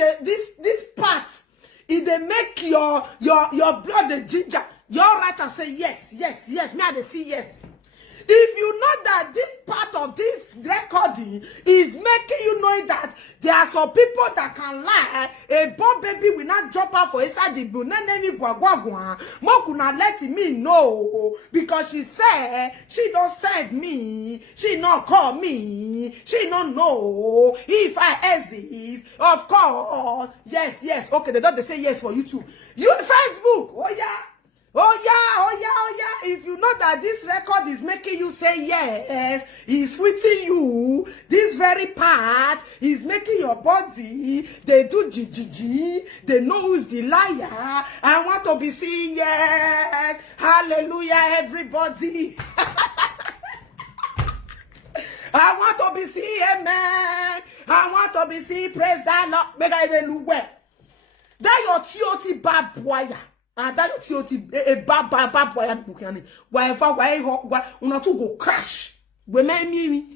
this part, if they make your blood the ginger, you're right and say yes. Me I dey see yes. If you know that this part of this recording is making you know that there are some people that can lie, a born baby will not drop out for inside the blue. Mokuna let me know because she said she don't send me, she not call me, she don't know if I exist. Of course, yes. Okay, they say yes for you too. You Facebook, Oh yeah. If you know that this record is making you say yes, it's sweeting you. This very part is making your body. They do GGG. They know who's the liar. I want to be seen. Yes. Hallelujah, everybody. I want to be seen. Amen. I want to be seen. Praise the Lord. Make I even look well. That your TOT bad boy. And that you see a bad boy bukani. Why una to go crash. We me.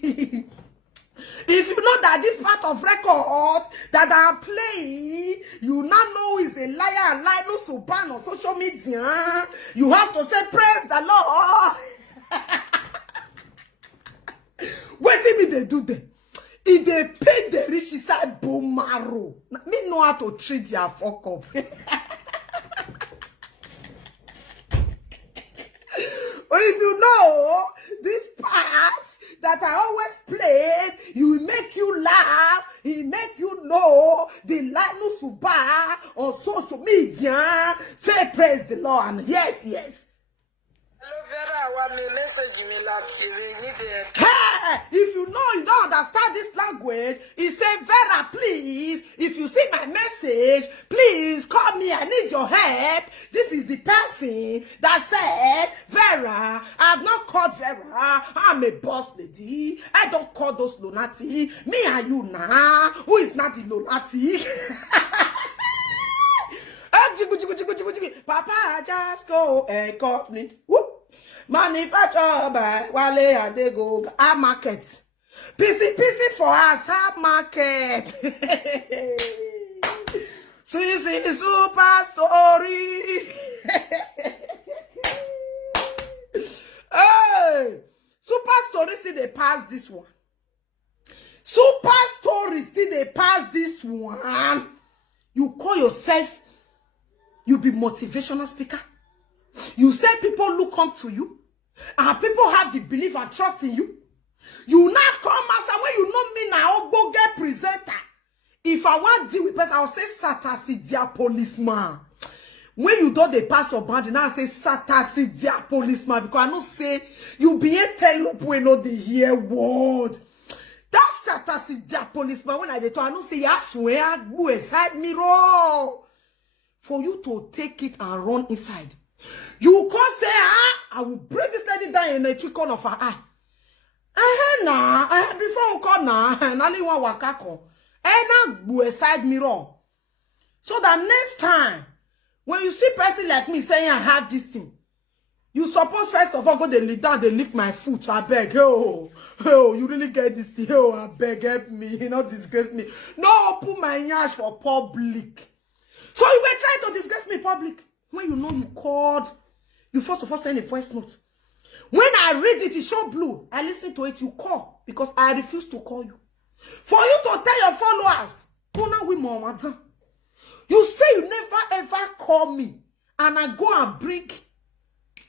If you know that this part of record that I'm playing, you not know is a liar and lie no so ban on social media. You have to say praise the Lord. What did me they do them? If they pay the rich side bomaro, me know how to treat your fuck up. Or if you know this part that I always played, you make you laugh, he make you know the lightning suba on social media. Say praise the Lord and yes. Hey, if you know you don't understand this language, he say, Vera, please, if you see my message, please call me. I need your help. This is the person that said, Vera, I have not called Vera. I'm a boss lady. I don't call those lunatic. Me and you now. Who is not the lunatic? Papa, just go and call me. Whoop. Manufactured by Wale Adego. Our market. PC for us. Our market. Sweetie super story. Hey, super story still they pass this one. Super story still they pass this one. You call yourself, you be motivational speaker. You say people look up to you, and people have the belief and trust in you. You not come as when you know me now, go get presenter. If I want to deal with person, I'll say Satasidia policeman. When you don't they pass your boundary, now I say Satasidia policeman because I know say you be a tell when no they hear word. That Satasidia policeman when I dey talk, I know say I swear go inside mirror for you to take it and run inside. You can say, I will break this lady down in a trickle of her eye. Before you call now, and only one wakako. Now go side mirror. So that next time, when you see person like me saying I have this thing, you suppose first of all go they lick down, they lick my foot. I beg, oh, you really get this thing. Oh, I beg, help me, not disgrace me. No, put my nyash for public. So you were trying to disgrace me public. When you know you called, you first of all send a voice note. When I read it, it show blue. I listen to it, you call. Because I refuse to call you. For you to tell your followers, you say you never ever call me. And I go and bring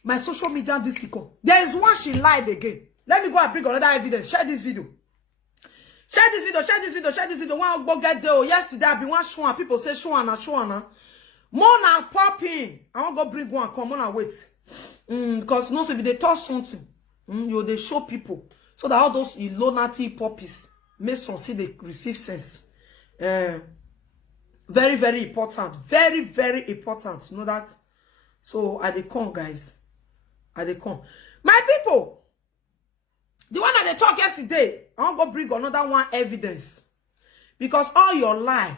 my social media discipline. There is one she lied again. Let me go and bring another evidence. Share this video. Share this video. One go get there. Yesterday, I been one show and people say show and Mona popping. I want to go bring one. Come on and wait. Because no, so if they talk something, you they show people. So that all those illuminati poppies may some see they receive sense. Very, very important. Very, very important. You know that? So I they come, guys. I they come. My people, the one that they talk yesterday, I want to go bring another one evidence. Because all your lie,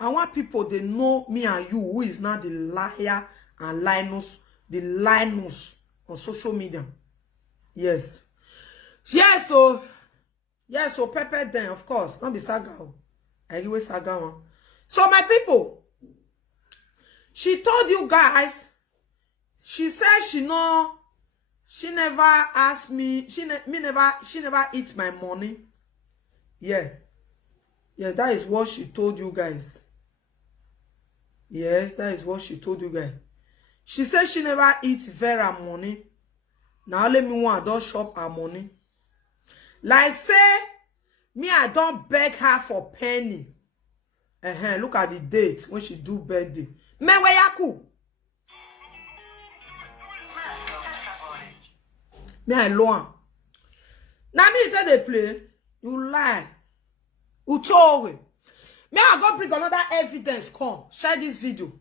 I want people they know me and you who is not the liar and Linus, the Linus on social media. Yes. Yes, so pepper then, of course. Not be saga. I give saga one. So my people, she told you guys, she said she never asked me, she never eat my money. Yeah. Yeah, that is what she told you guys. Yes, that is what she told you guys. She said she never eat Vera money. Now let me want, I don't shop her money. Like say, me, I don't beg her for penny. Look at the date when she do birthday. Me where yaku? Me I loan. Now me tell they play. You lie. You told me. Me I go bring another evidence. Come share this video.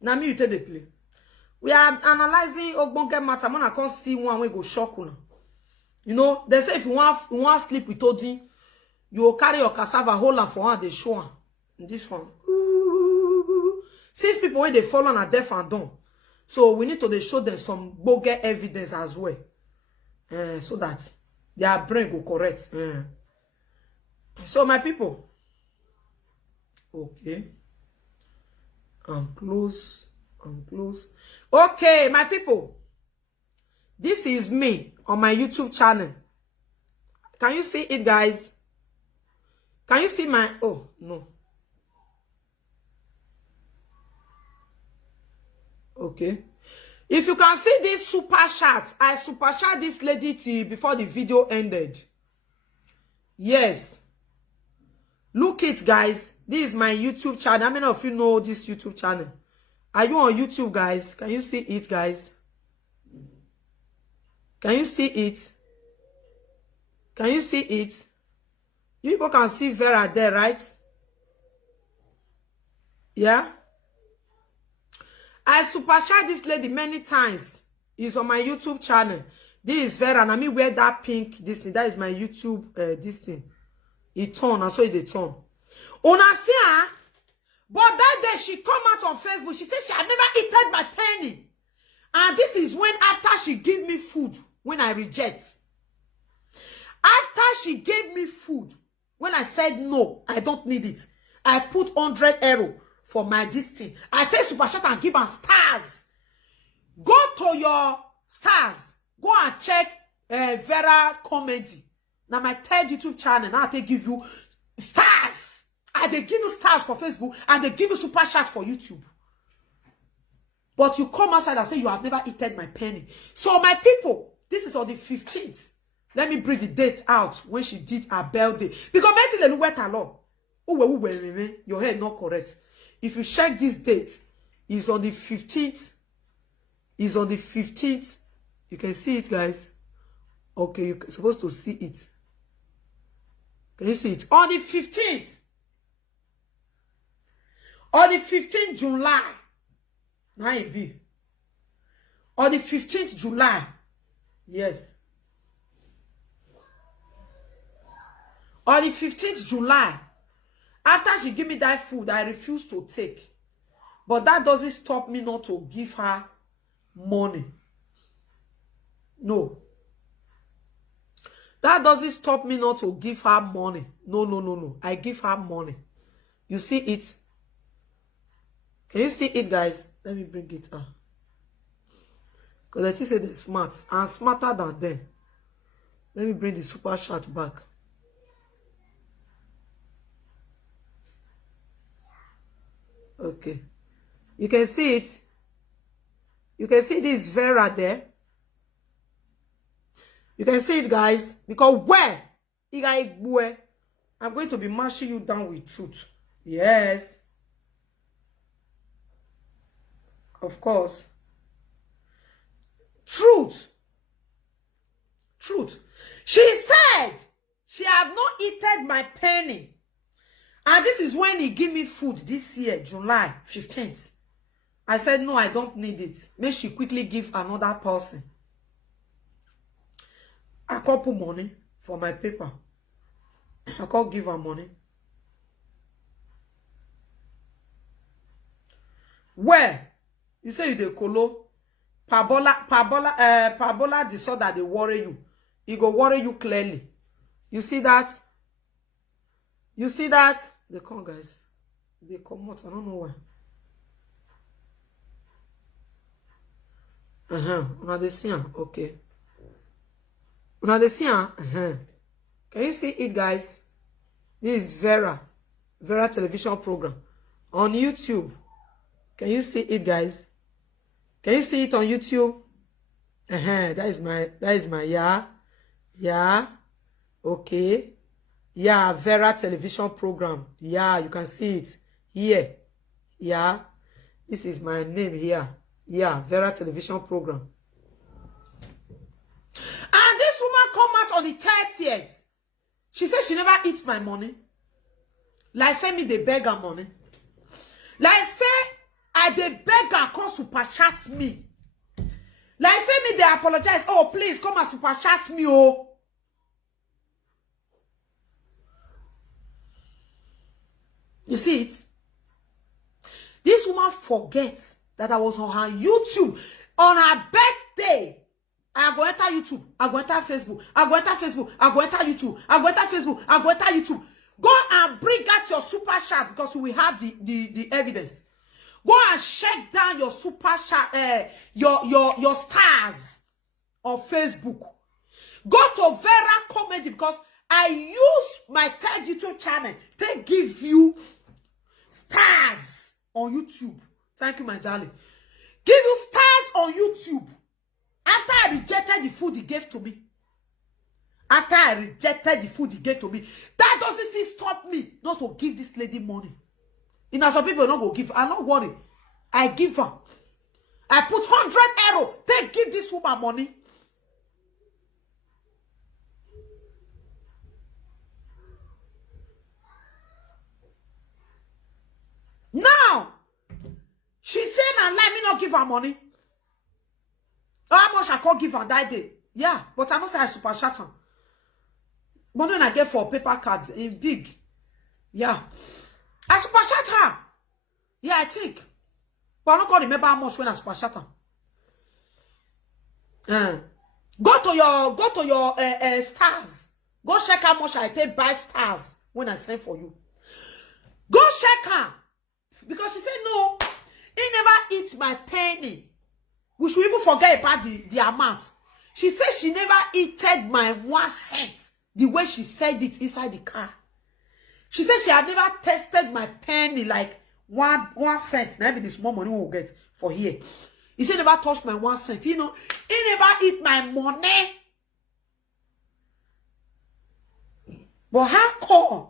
Now me you tell they play. We are analyzing Ogbonge matter. Man, I can't see one way go shock you. You know, they say if you want sleep with Odin, you will carry your cassava hold on for one, they show one. This one. Ooh. 6 people where they fall on a deaf and dumb. So we need to show them some bogus evidence as well. So that their brain go correct. So my people. Okay. I'm close. Okay, my people. This is me on my YouTube channel. Can you see it, guys? Can you see my... Oh, no. Okay. If you can see this super chat, I super chat this lady before the video ended. Yes. Look it, guys. This is my YouTube channel. How many of you know this YouTube channel? Are you on YouTube, guys? Can you see it, guys? Can you see it? Can you see it? You people can see Vera there, right? Yeah? I super chat this lady many times. It's on my YouTube channel. This is Vera, and I mean wear that pink this thing. That is my YouTube this thing. It turn, I saw it they turn. Una see her, but that day she come out on Facebook. She said she had never eaten my penny. And this is when after she gave me food, when I reject. After she gave me food, when I said no, I don't need it. I put 100 euro for my this thing. I take super chat and give her stars. Go to your stars. Go and check Vera Comedy. Now my third YouTube channel. Now I give you stars. And they give you stars for Facebook. And they give you super chat for YouTube. But you come outside and say you have never eaten my penny. So my people, this is on the 15th. Let me bring the date out when she did her birthday. Because your head not correct. If you check this date, it's on the 15th. It's on the 15th. You can see it, guys. Okay, you're supposed to see it. Can you see it? On the 15th. On the 15th July. Now it be. On the 15th July. Yes. On the 15th July. After she give me that food, I refuse to take. But that doesn't stop me not to give her money. No. That doesn't stop me not to give her money. No. I give her money. You see it? Can you see it, guys? Let me bring it up. Because I think say they're smart. I'm smarter than them. Let me bring the super chat back. Okay. You can see it. You can see this Vera there. You can see it, guys. Because where? I'm going to be mashing you down with truth. Yes. Of course. Truth. Truth. She said she have not eaten my penny. And this is when he give me food this year, July 15th. I said, no, I don't need it. May she quickly give another person a couple money for my paper. I can't give her money. Where? You say you dey colo. Parbola disorder they worry you. It go worry you clearly. You see that? You see that? They come, guys. They come out. I don't know why. Now they see her. Okay. Now they see her. Can you see it, guys? This is Vera television program on YouTube. Can you see it, guys? Can you see it on YouTube? That is my yeah. Okay. Yeah, Vera television program. Yeah, you can see it here. Yeah. This is my name here. Yeah, Vera television program. And this woman come out on the 30th. She said she never eats my money. Like say me they beg her money. Like say I they beg her come super chat me. Like say me they apologize. Oh please come and super chat me oh. You see it? This woman forgets that I was on her YouTube on her birthday. I go enter YouTube. I go enter Facebook. I go enter Facebook. I go enter YouTube. I go enter Facebook. I go enter YouTube. Go and bring out your super chat because we have the evidence. Go and check down your super chat, your stars on Facebook. Go to Vera Comedy because I use my third YouTube channel to give you stars on YouTube. Thank you, my darling. Give you stars on YouTube. After I rejected the food he gave to me. After I rejected the food he gave to me. That doesn't still stop me not to give this lady money. You know, some people don't go give. I'm not worried. I give her. I put 100 euro. They give this woman money. Now, she said and let me not give her money. How much I can't give her that day? Yeah, but I don't say I super chat her. Money when I get for paper cards in big. Yeah. I super chat her. Yeah, I think. But I don't can't remember how much when I super chat her. Go to your stars. Go check how much I take buy stars when I send for you. Go check her. Because she said no. He never eats my penny. We should even forget about the amount. She said she never eaten my 1 cent. The way she said it inside the car. She said she had never tested my penny like one cent. Maybe this more money we'll get for here. He said never touched my 1 cent. You know, he never eat my money. But how come?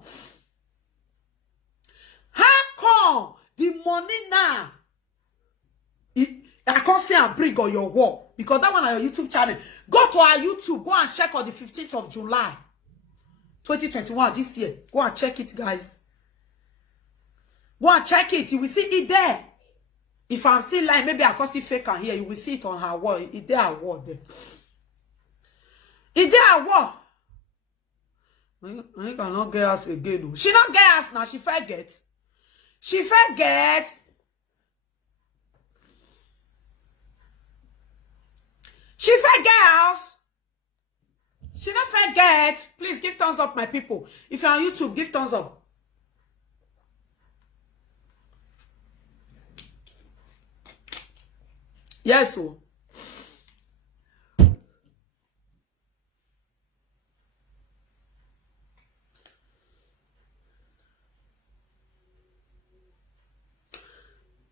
How come the money now? I can't say and bring on your wall because that one on your YouTube channel. Go to our YouTube. Go and check on the 15th of July, 2021 this year. Go and check it, guys. Go and check it. You will see it there. If I'm still lying, maybe I can still fake on here. You will see it on her wall. It there, her wall there. It there, her wall. I cannot get us again. She not get us now. She forget. She forget. She forget. She not forget. Please give thumbs up, my people. If you're on YouTube, give thumbs up. Yes, so.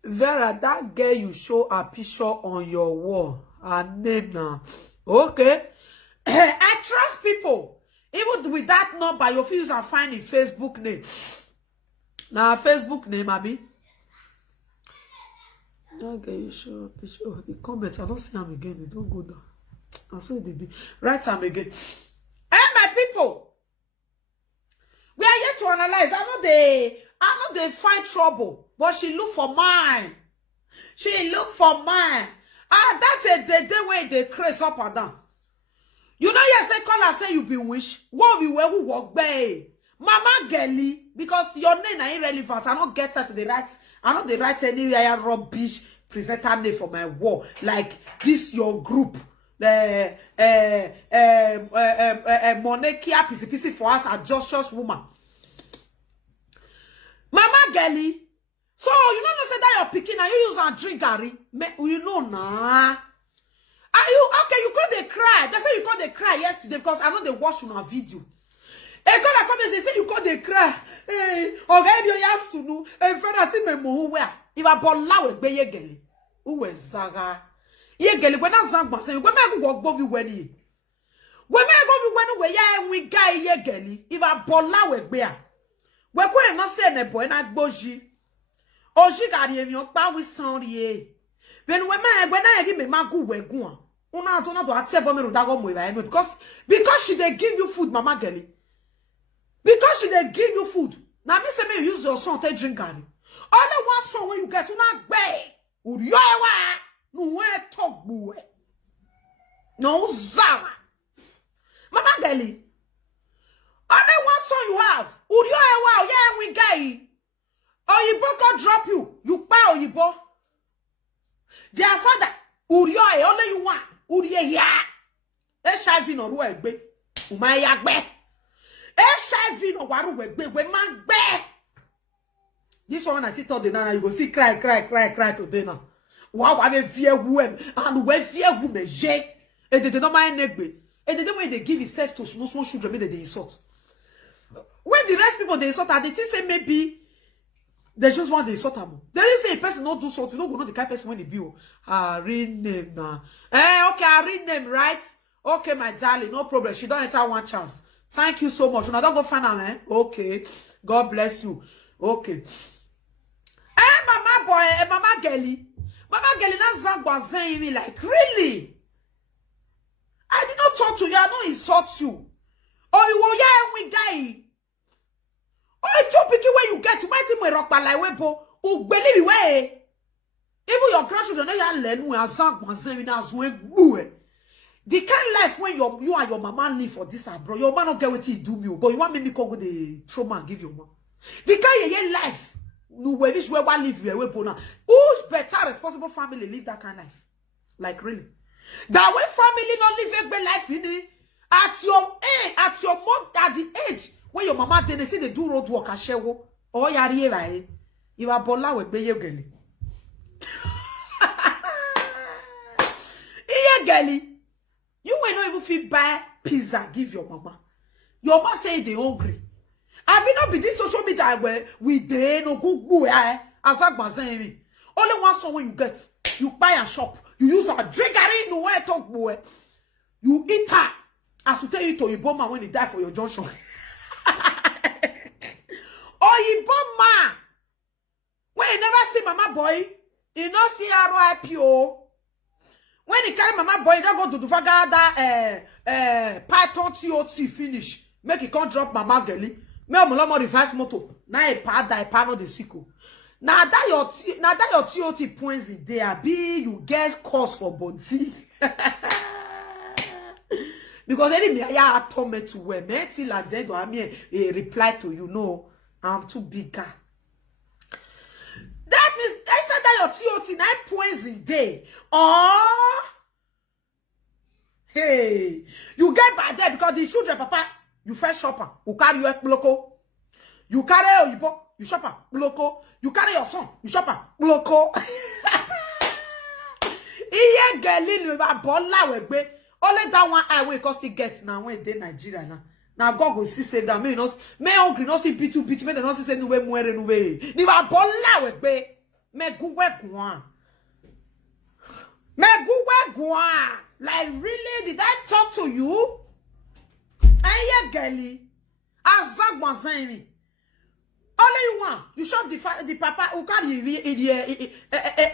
Vera, that girl you show a picture on your wall. Her name now. Okay. I trust people. Even with that number, your views are finding Facebook name. Now, Facebook name, Abi. That girl you show a picture. Oh, the comments, I don't see them again. They don't go down. I saw they be. Write them again. Hey, my people. We are yet to analyze. I know they find trouble. But she look for mine. She look for mine. Ah, that's the day where they craze up and down. You know, you say, call her, say you be wish. What we will walk by. Mama Gelly, because your name is irrelevant. I don't get her to the right. I don't the right any rubbish presenter name for my wall. Like this your group. The Monekia PC for us, a Joshua's woman. girlie. So you don't say that you're picking and you use and drink Gary. You know nah. Are you okay? You call they cry. They say you call they cry yesterday because I know they watch on a video. And God come and they say you call they cry. Hey, okay, you yasunu. And father see me mo where. If I ball lawe be ye girlie. Who is Zaga? Ye girlie when I zang say when me go walk you when ye. When me go when we guy ye girlie. If I ball lawe be ya. We go not say ne boy na gboji. Oji gari emi okpa wi sanrie. When I give me magu wegun. Una to atebo me rudago mo iba because she dey give you food, mama girlie. Because she dey give you food. Now me say me use your son to drink gari. Only one son when you get una gbe. Uriyo ewa no we talk buwe. No zara. Mama girlie. Only one son you have. Uriyo ewa yeah we guy. Oyibo can drop you. You buy Oyibo. Their father, Uriyo, only you want. Uriye ya. HIV no ru egbe. Uma ya gbe. HIV no waru egbe. We man gbe. This one I see today now. You go see cry today now. Wa be fear wem. And we fear who me je. And they don't mind negbe. And the way they give itself to small children, maybe they insult. When the rest people they insult, they think say maybe they just want the insult them. There is a person not do something. You don't know the kind of person when they be. Rename now. Okay, I rename, right? Okay, my darling, no problem. She don't enter one chance. Thank you so much. Now don't go find her, eh? Okay. God bless you. Okay. Mama boy, mama girlie. Mama girlie na zangwa saying me like, really? I did not talk to you. I don't insult you. Oh, you will we guy. Oh, it's too picky where you get to my team rock by like wepo. Oh, believe way. Even your grandchildren, they are learning we are sang saying as we boo. The kind of life when you and your mama live for this, bro. Your man don't get what he do me, but you want me come with the trauma and give your mom. The kind of life. No way this way one live here. Who's better responsible family live that kind of life? Like really? That way family not live a good life in it. At your age, at your mom, at the age when your mama they say they do road work and share wo. Oh yari right. You are bola with be your girlie. Iya girlie. You will not even feel buy pizza give your mama. Your mama say they hungry. I will not be this social media where we dey no go go as me. Only one song when you get, you buy and shop, you use a drink no way talk boy. You eat her as you tell you to your bomber when he die for your junction. Or you bomber when you never see mama boy, you not see RIPO. When he carry mama boy, don't go to the Fagada Python TOT finish. Make it can't drop mama girlie. Me omulomo reverse motor. Na e pa no the sickle. Now that your TOT points in there, be you get cause for bonti. Because any I told me to wear me till I said I mean a reply to you. No, I'm too big. That means I said that your TOT 9 points in there. Oh, hey, you get by there because the children, papa. You first shopper, you carry your bloco. You carry your Oyibo, you shopper, bloco. You carry your son, you shopper, bloco. Iye girlie you ba bola wegbe. Only that one I will cause it gets now when they Nigeria now. Now God go see say that me no me hungry no see bitu me they no see say no we muere no we. Ni ba bola wegbe. Me guwe gwan. Me guwe gwan. Like really did I talk to you? Aye, girlie. Azag mazani. Only you want. You shop the papa who carry the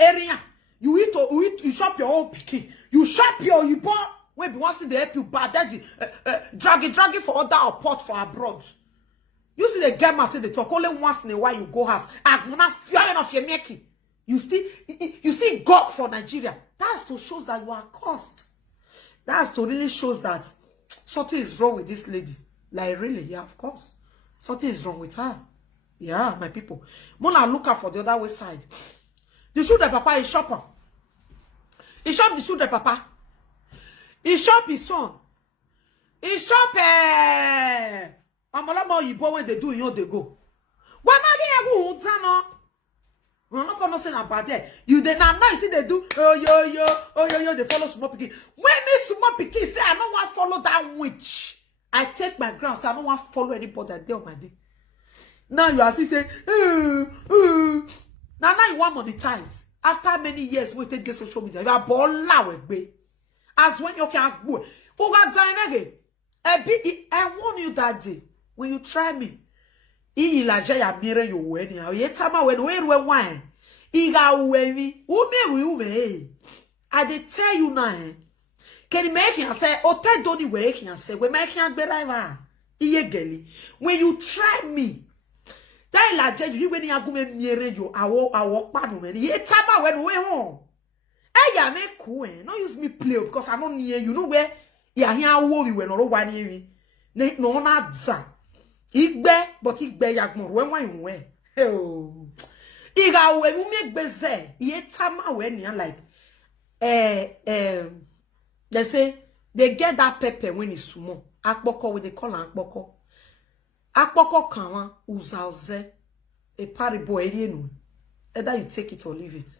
area. You eat you shop your own picky. You shop your you bought when you want to help you bad daddy drag it for other or pot for abroad. You see the game at the talk only once in a while you go house. I'm not fearing of your making. You see gawk for Nigeria. That's to shows that you are cost. That's to really shows that something is wrong with this lady. Like really, yeah, of course. Something is wrong with her. Yeah, my people. Mona look out for the other way side. The children papa is shopper. He shop the children papa. He shop his son. He shop Amolamo Oyibo when they do, you know they go. We're not gonna say about that. You they now you see they do yo they follow small pikin. When me small pikin say I don't want to follow that witch. I take my ground, so I don't want to follow anybody that day on my day. Now you are saying now you want monetize. After many years we take the social media, you are bola we. As when you can go. Who got time again? I warn you that day when you try me. Iyi la ya mire yo weni a ye tama when we wine iga weni ume I dey tell you now can you make him say o te do ni we can say we make him agbera ma iye geli when you try me that la je you when agume mire yo awo pa no me ye tama when we home ya me cool no use me play because I don't near you know where ya here wo we no wa ni no na za Igbe, but igbe yagbon when oh, iga we mu make beze. Ye tama we ni like they say they get that pepper when it's small. Akpoko with the call akpoko. Akpoko kanwa uzaze a paribo enu. Either you take it or leave it.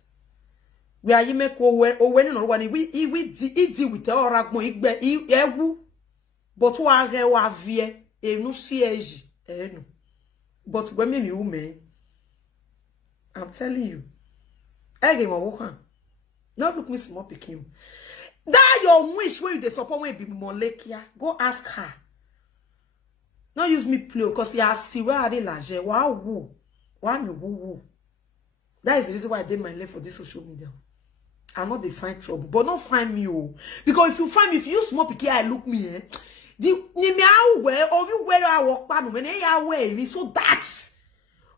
We are you make when no one we deal with the oragmo igbe ewu, but wa re wa vie. No siege, no. But when me woman, I'm telling you, I give my work. Not look me small picking. That your wish when you the support when be molekia. Go ask her. Not use me play because you see where are they large. Wow, woo. That is the reason why I did my life for this social media. I'm not the find trouble, but not find me because if you find me, if you use small picking, I look me ni me aware or you where I walk pan when they are away so that's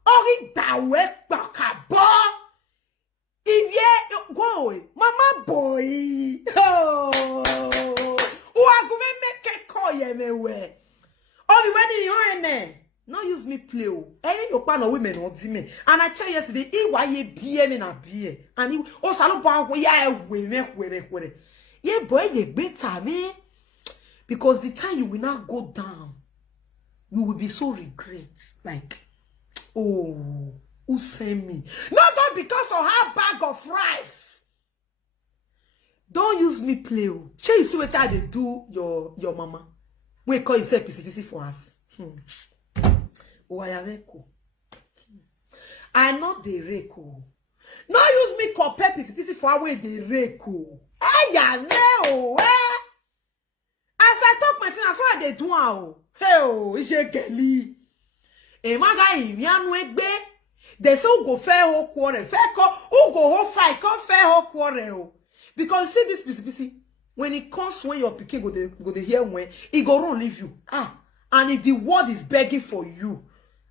ori that way bakabo if ye go mama boy oh I go make a call ye me where ori when you ene no use me play any your pan women or me and I tell you yesterday why ye be me na be and he o salo ba we ya we me where ye boy ye better me. Because the time you will not go down, you will be so regret. Like, oh, who sent me? Not because of her bag of rice. Don't use me play. Shall you see what I do your mama? We call it PC for us. Oh, I am echo. I know the reko. Not use me compare PC for away the reko. I know. As I talk my thing, that's why they do now. Hey, oh, it's a geli. E maga imi anu egbe. They say go fair ho quarrel. Fair call, who go ho fight, come fair ho quarrel. Because see this PC, when it comes when your pikin go the hear when it go run leave you. And if the word is begging for you,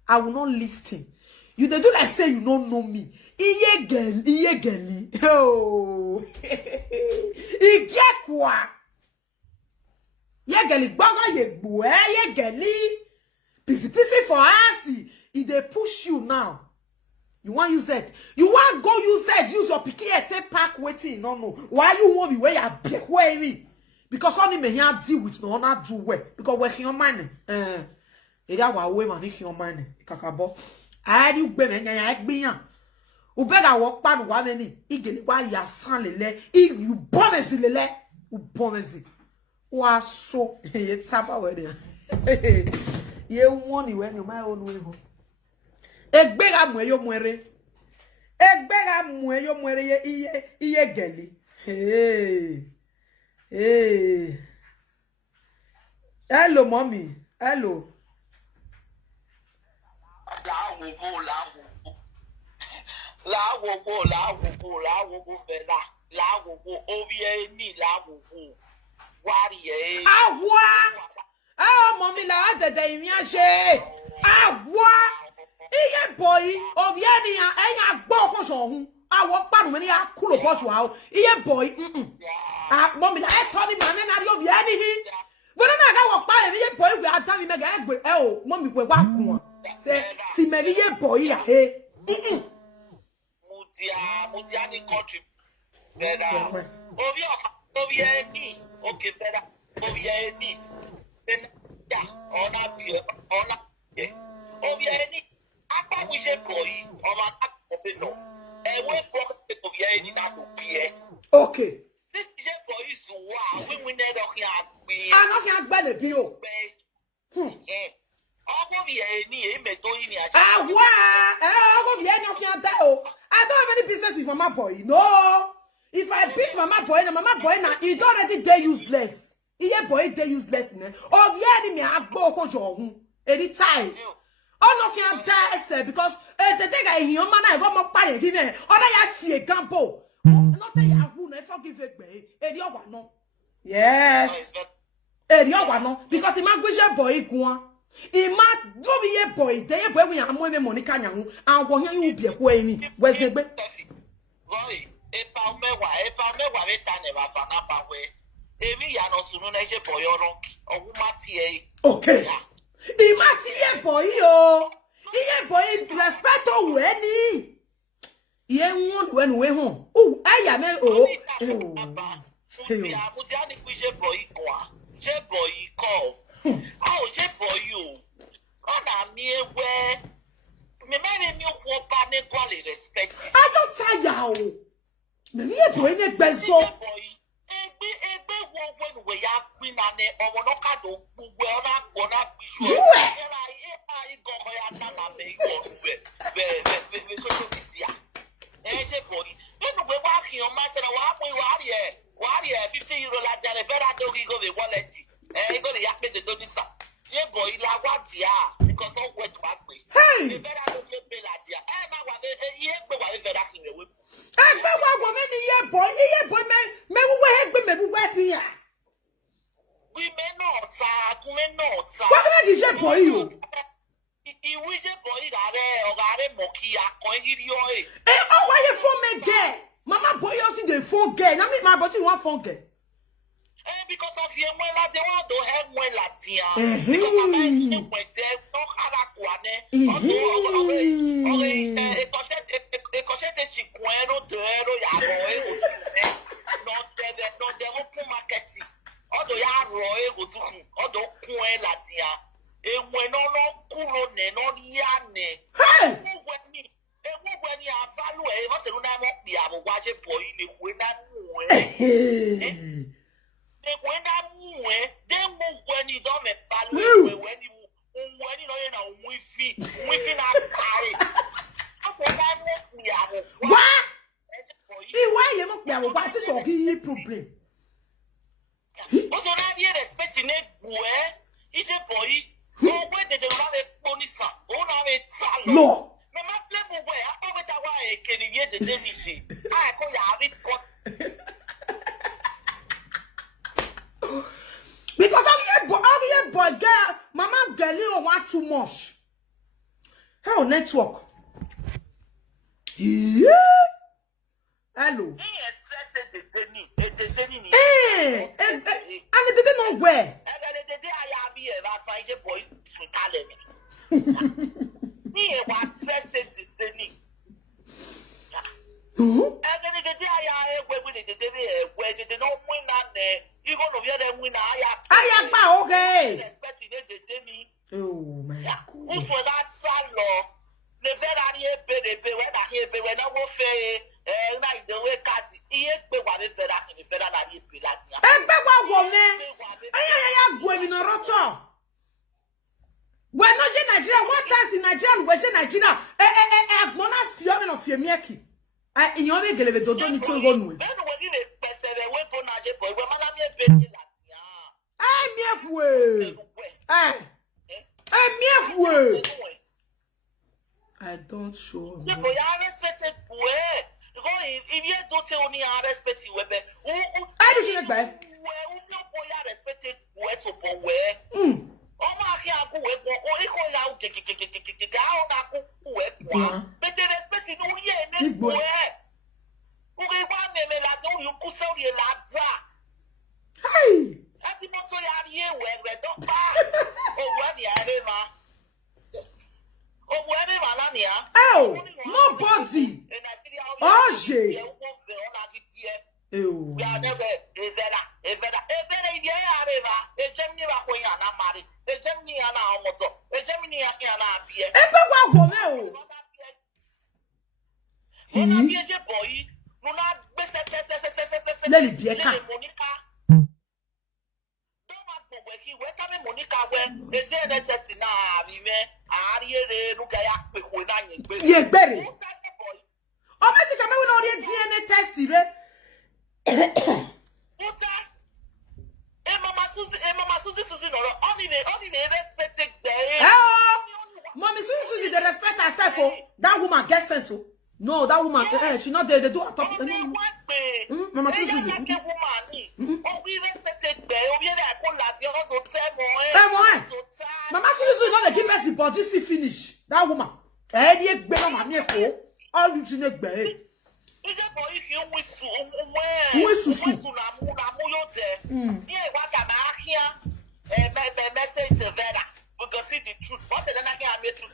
I will not listen. You they do like say you don't know me. Iye geli. Oh, I get quoi? Ye geli baga ye bue ye geli pisi for us. If they push you now, you want use that. You want go use that. Use your picky take pack waiting. No. Why you want me where you be query? Because only me here deal with no not do well. Because working on money. Ida wa we man your money. Kakabo. I you be me nya egbe yan. U better walk pan wa many. Igeli wa ya san lele. You bonesi lele. U bonesi. So ye tapa we ye woni when you my own way ho egbega mu eyo muere ye iye geli hey hello mommy hello la wo bela la wo obi ni la wo mommy la de mi ase iye boy obiani enya gbo ko so hun awo panu me ni akulo boss wa iye boy mommy la e tori man na ri obiani hi bona na ga wo pa iye boy we atami me ga egbe mommy we wa kun se si me iye boy ya he mudia ni country better obi eni okay better obi eni then yeah ona be obi eni apa je boy, on m'a pas compris non. Et ouais, pour que tu viennes, il n'a pas oublié. Okay. This je boy is wow, we never can be. Ah, no, can't buy the bill. Ọmọ mi ẹ ní èmi tó yín ní ajá. Ah, wow. Oh, yeah, no, can't die. Oh, I don't have any business with Mama Boy. No. If I beat Mama Boy, now, he don't already dey useless. He boy, dey useless. Oh, yeah, me, I go for your anytime. Oh, no, can't die, sir, because the thing I hear, man, I got my pie, give me. Oh, I see a gamble. Not that I won't forgive it, me. No. Yes. No, because he might go boy, go. He might do be a boy, they boy, we are more Monica, and what you be a boy. Where's it? Boy, epa mẹ́wàá mẹ́ta ni ma fa napa we. Èmi ya no sunu na je boy oron. Ohuma ti e. Okay. He might see a boy, oh. He boy, respect to any. He won't when we home. Oh, I am oh. Mudia ni ku je boy kwa. Je boy call. Oh, je boy you. Ona mi ewe. Me mere mi wo pa ne kwali respect. I don't tire oh. Maybe a boy in a benzo. Egbe wo when we ya queen ane omo no ka do we ona bishu. Era I go ho ya na na me go be so titia. Je boy. No we wa ki on ma se na wa 50 euro la jare vera do go be wallet. Go the yakpe the donisa. Je boy la wa dia because all wet wa pe. Hey. The vera do be la dia. Na wa ye pe wa vera ki we. Egbe wa wo me ni ye boy me wo egbe me wo here. We may not talk. What can I say boy you? Iwe je boy gare moki akon iri o e. Oh why you phone me girl? Mama boy you see the phone girl. Na me my body one phone girl. Because of you when la de wa do he when la tia. Because of me when de no kara kwane. E cochete 50 €, ya ro e. No de open market. Odo ya ro e go tukun. Odo kun e la tia. Enwe no kuro ne no ya ne. Hey! When you are value, I was a number of the other watch a boy in the winner. When I move, then move when you don't make value when you know we feel our carry. What? Why you look now? What is all the problem? But you're not here expecting it. Where is a boy? No, where did you have a pony son? Oh, now it's salon. No. Mama, play away. I thought that why can you hear the Denisi? I call you have it cut. Because all your boy girl, Mama girl want too much. Hell network. Yeah. Hello. And it didn't know where. Okay. Oh my God. We're not in Nigeria. What else in Nigeria? We're in Nigeria. Mona fiome no fiemieki. In your make eleve dodo ni to go nu. I don't show. If you don't tell me I respect you, I do shit back. Oh, nobody. Oh, shit. Oh. Ona bieje boy. Nuna bese. Leli bieka. Monica. Don't want to work. We come Monica we. Is there that test na mi me? Ariere nuga ya pe ko na yin gbe. Ye gbere. O me ti ka me we no re DNA test re. Puta. Mama Susie no. Only respect there. Mommy Susie they respect herself. Oh, that woman gets sense. Oh. No, that woman, she not there. They do her top. Mama Susie. Mama Susie not the give mercy, but this is finish. That woman. All you should be. Because see the truth. What the I can't make truth.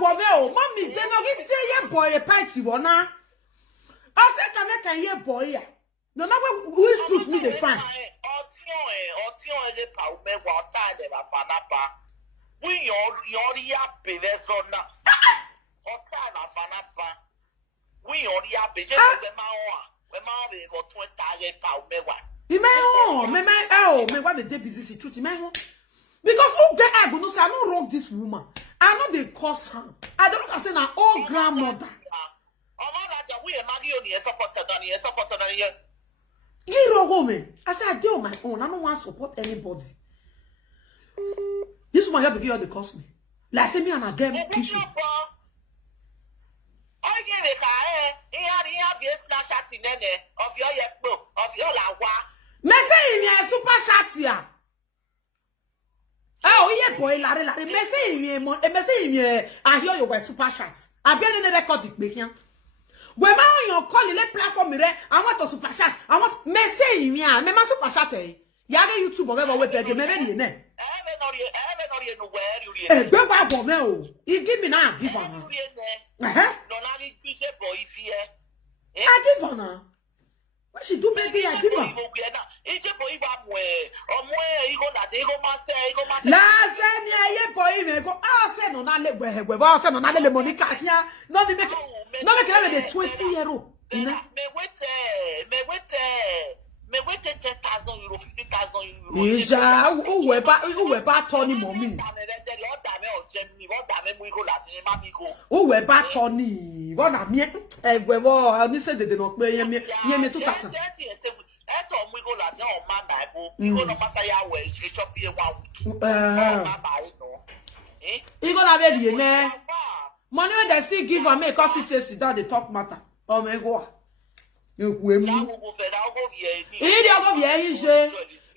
Mommy, they no give your boy a party, wana. I said, can you boy? No matter who is truth me they find. We your yappy zona. Or time of fanapa. We your yappy just the mawa. When Marvin got 20,000 pound. You may want the day busy truth, man. Because who get I go no say I don't wrong this woman. I know they cause her. I don't know say na old grandmother. You know woman. I say I do on my own. I don't want to support anybody. This woman here begin all the cost me. Like say me and a game issue. Me say me a super chat here. Oh, yeah, boy, Larry, message me, I hear you were super shots. I've been in the record making. When my on your call, let platform me, I want to super chat. I want message me, I'm a super chat. Yaga YouTube, whatever we beg, maybe in there. Go back for me. You give me now, give on. I give on her. What she do, baby? I give her. La senya boy me go say no na le gwe say no na le Monica here no make the 20-year-old me wait 10,000 euro 50,000 euro Isha uwe ba Tony mommy uwe ba Tony what na me gwe wo ni say they no pe yen me 2000 you gonna be the ne money when they still give am make us sit down they talk matter oh my god you we mu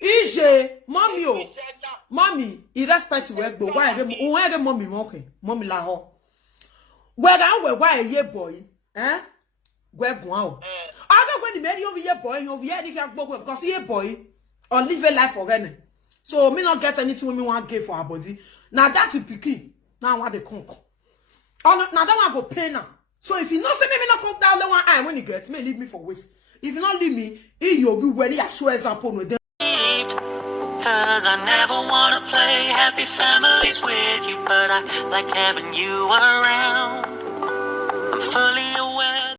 ije mommy irrespect we go why the mommy okay mommy la ho why ye boy gwe bon o aga when the marry over here boy over here if you go because here boy or live a life for her so me not get anything when me want give for her body now that is pikin now what they conk oh now that one go pay now so if you not say me not come down the one eye when you get me leave me for waste if you not leave me you'll be when you show example no cause I never wanna play happy families with you but I like having you around I'm fully aware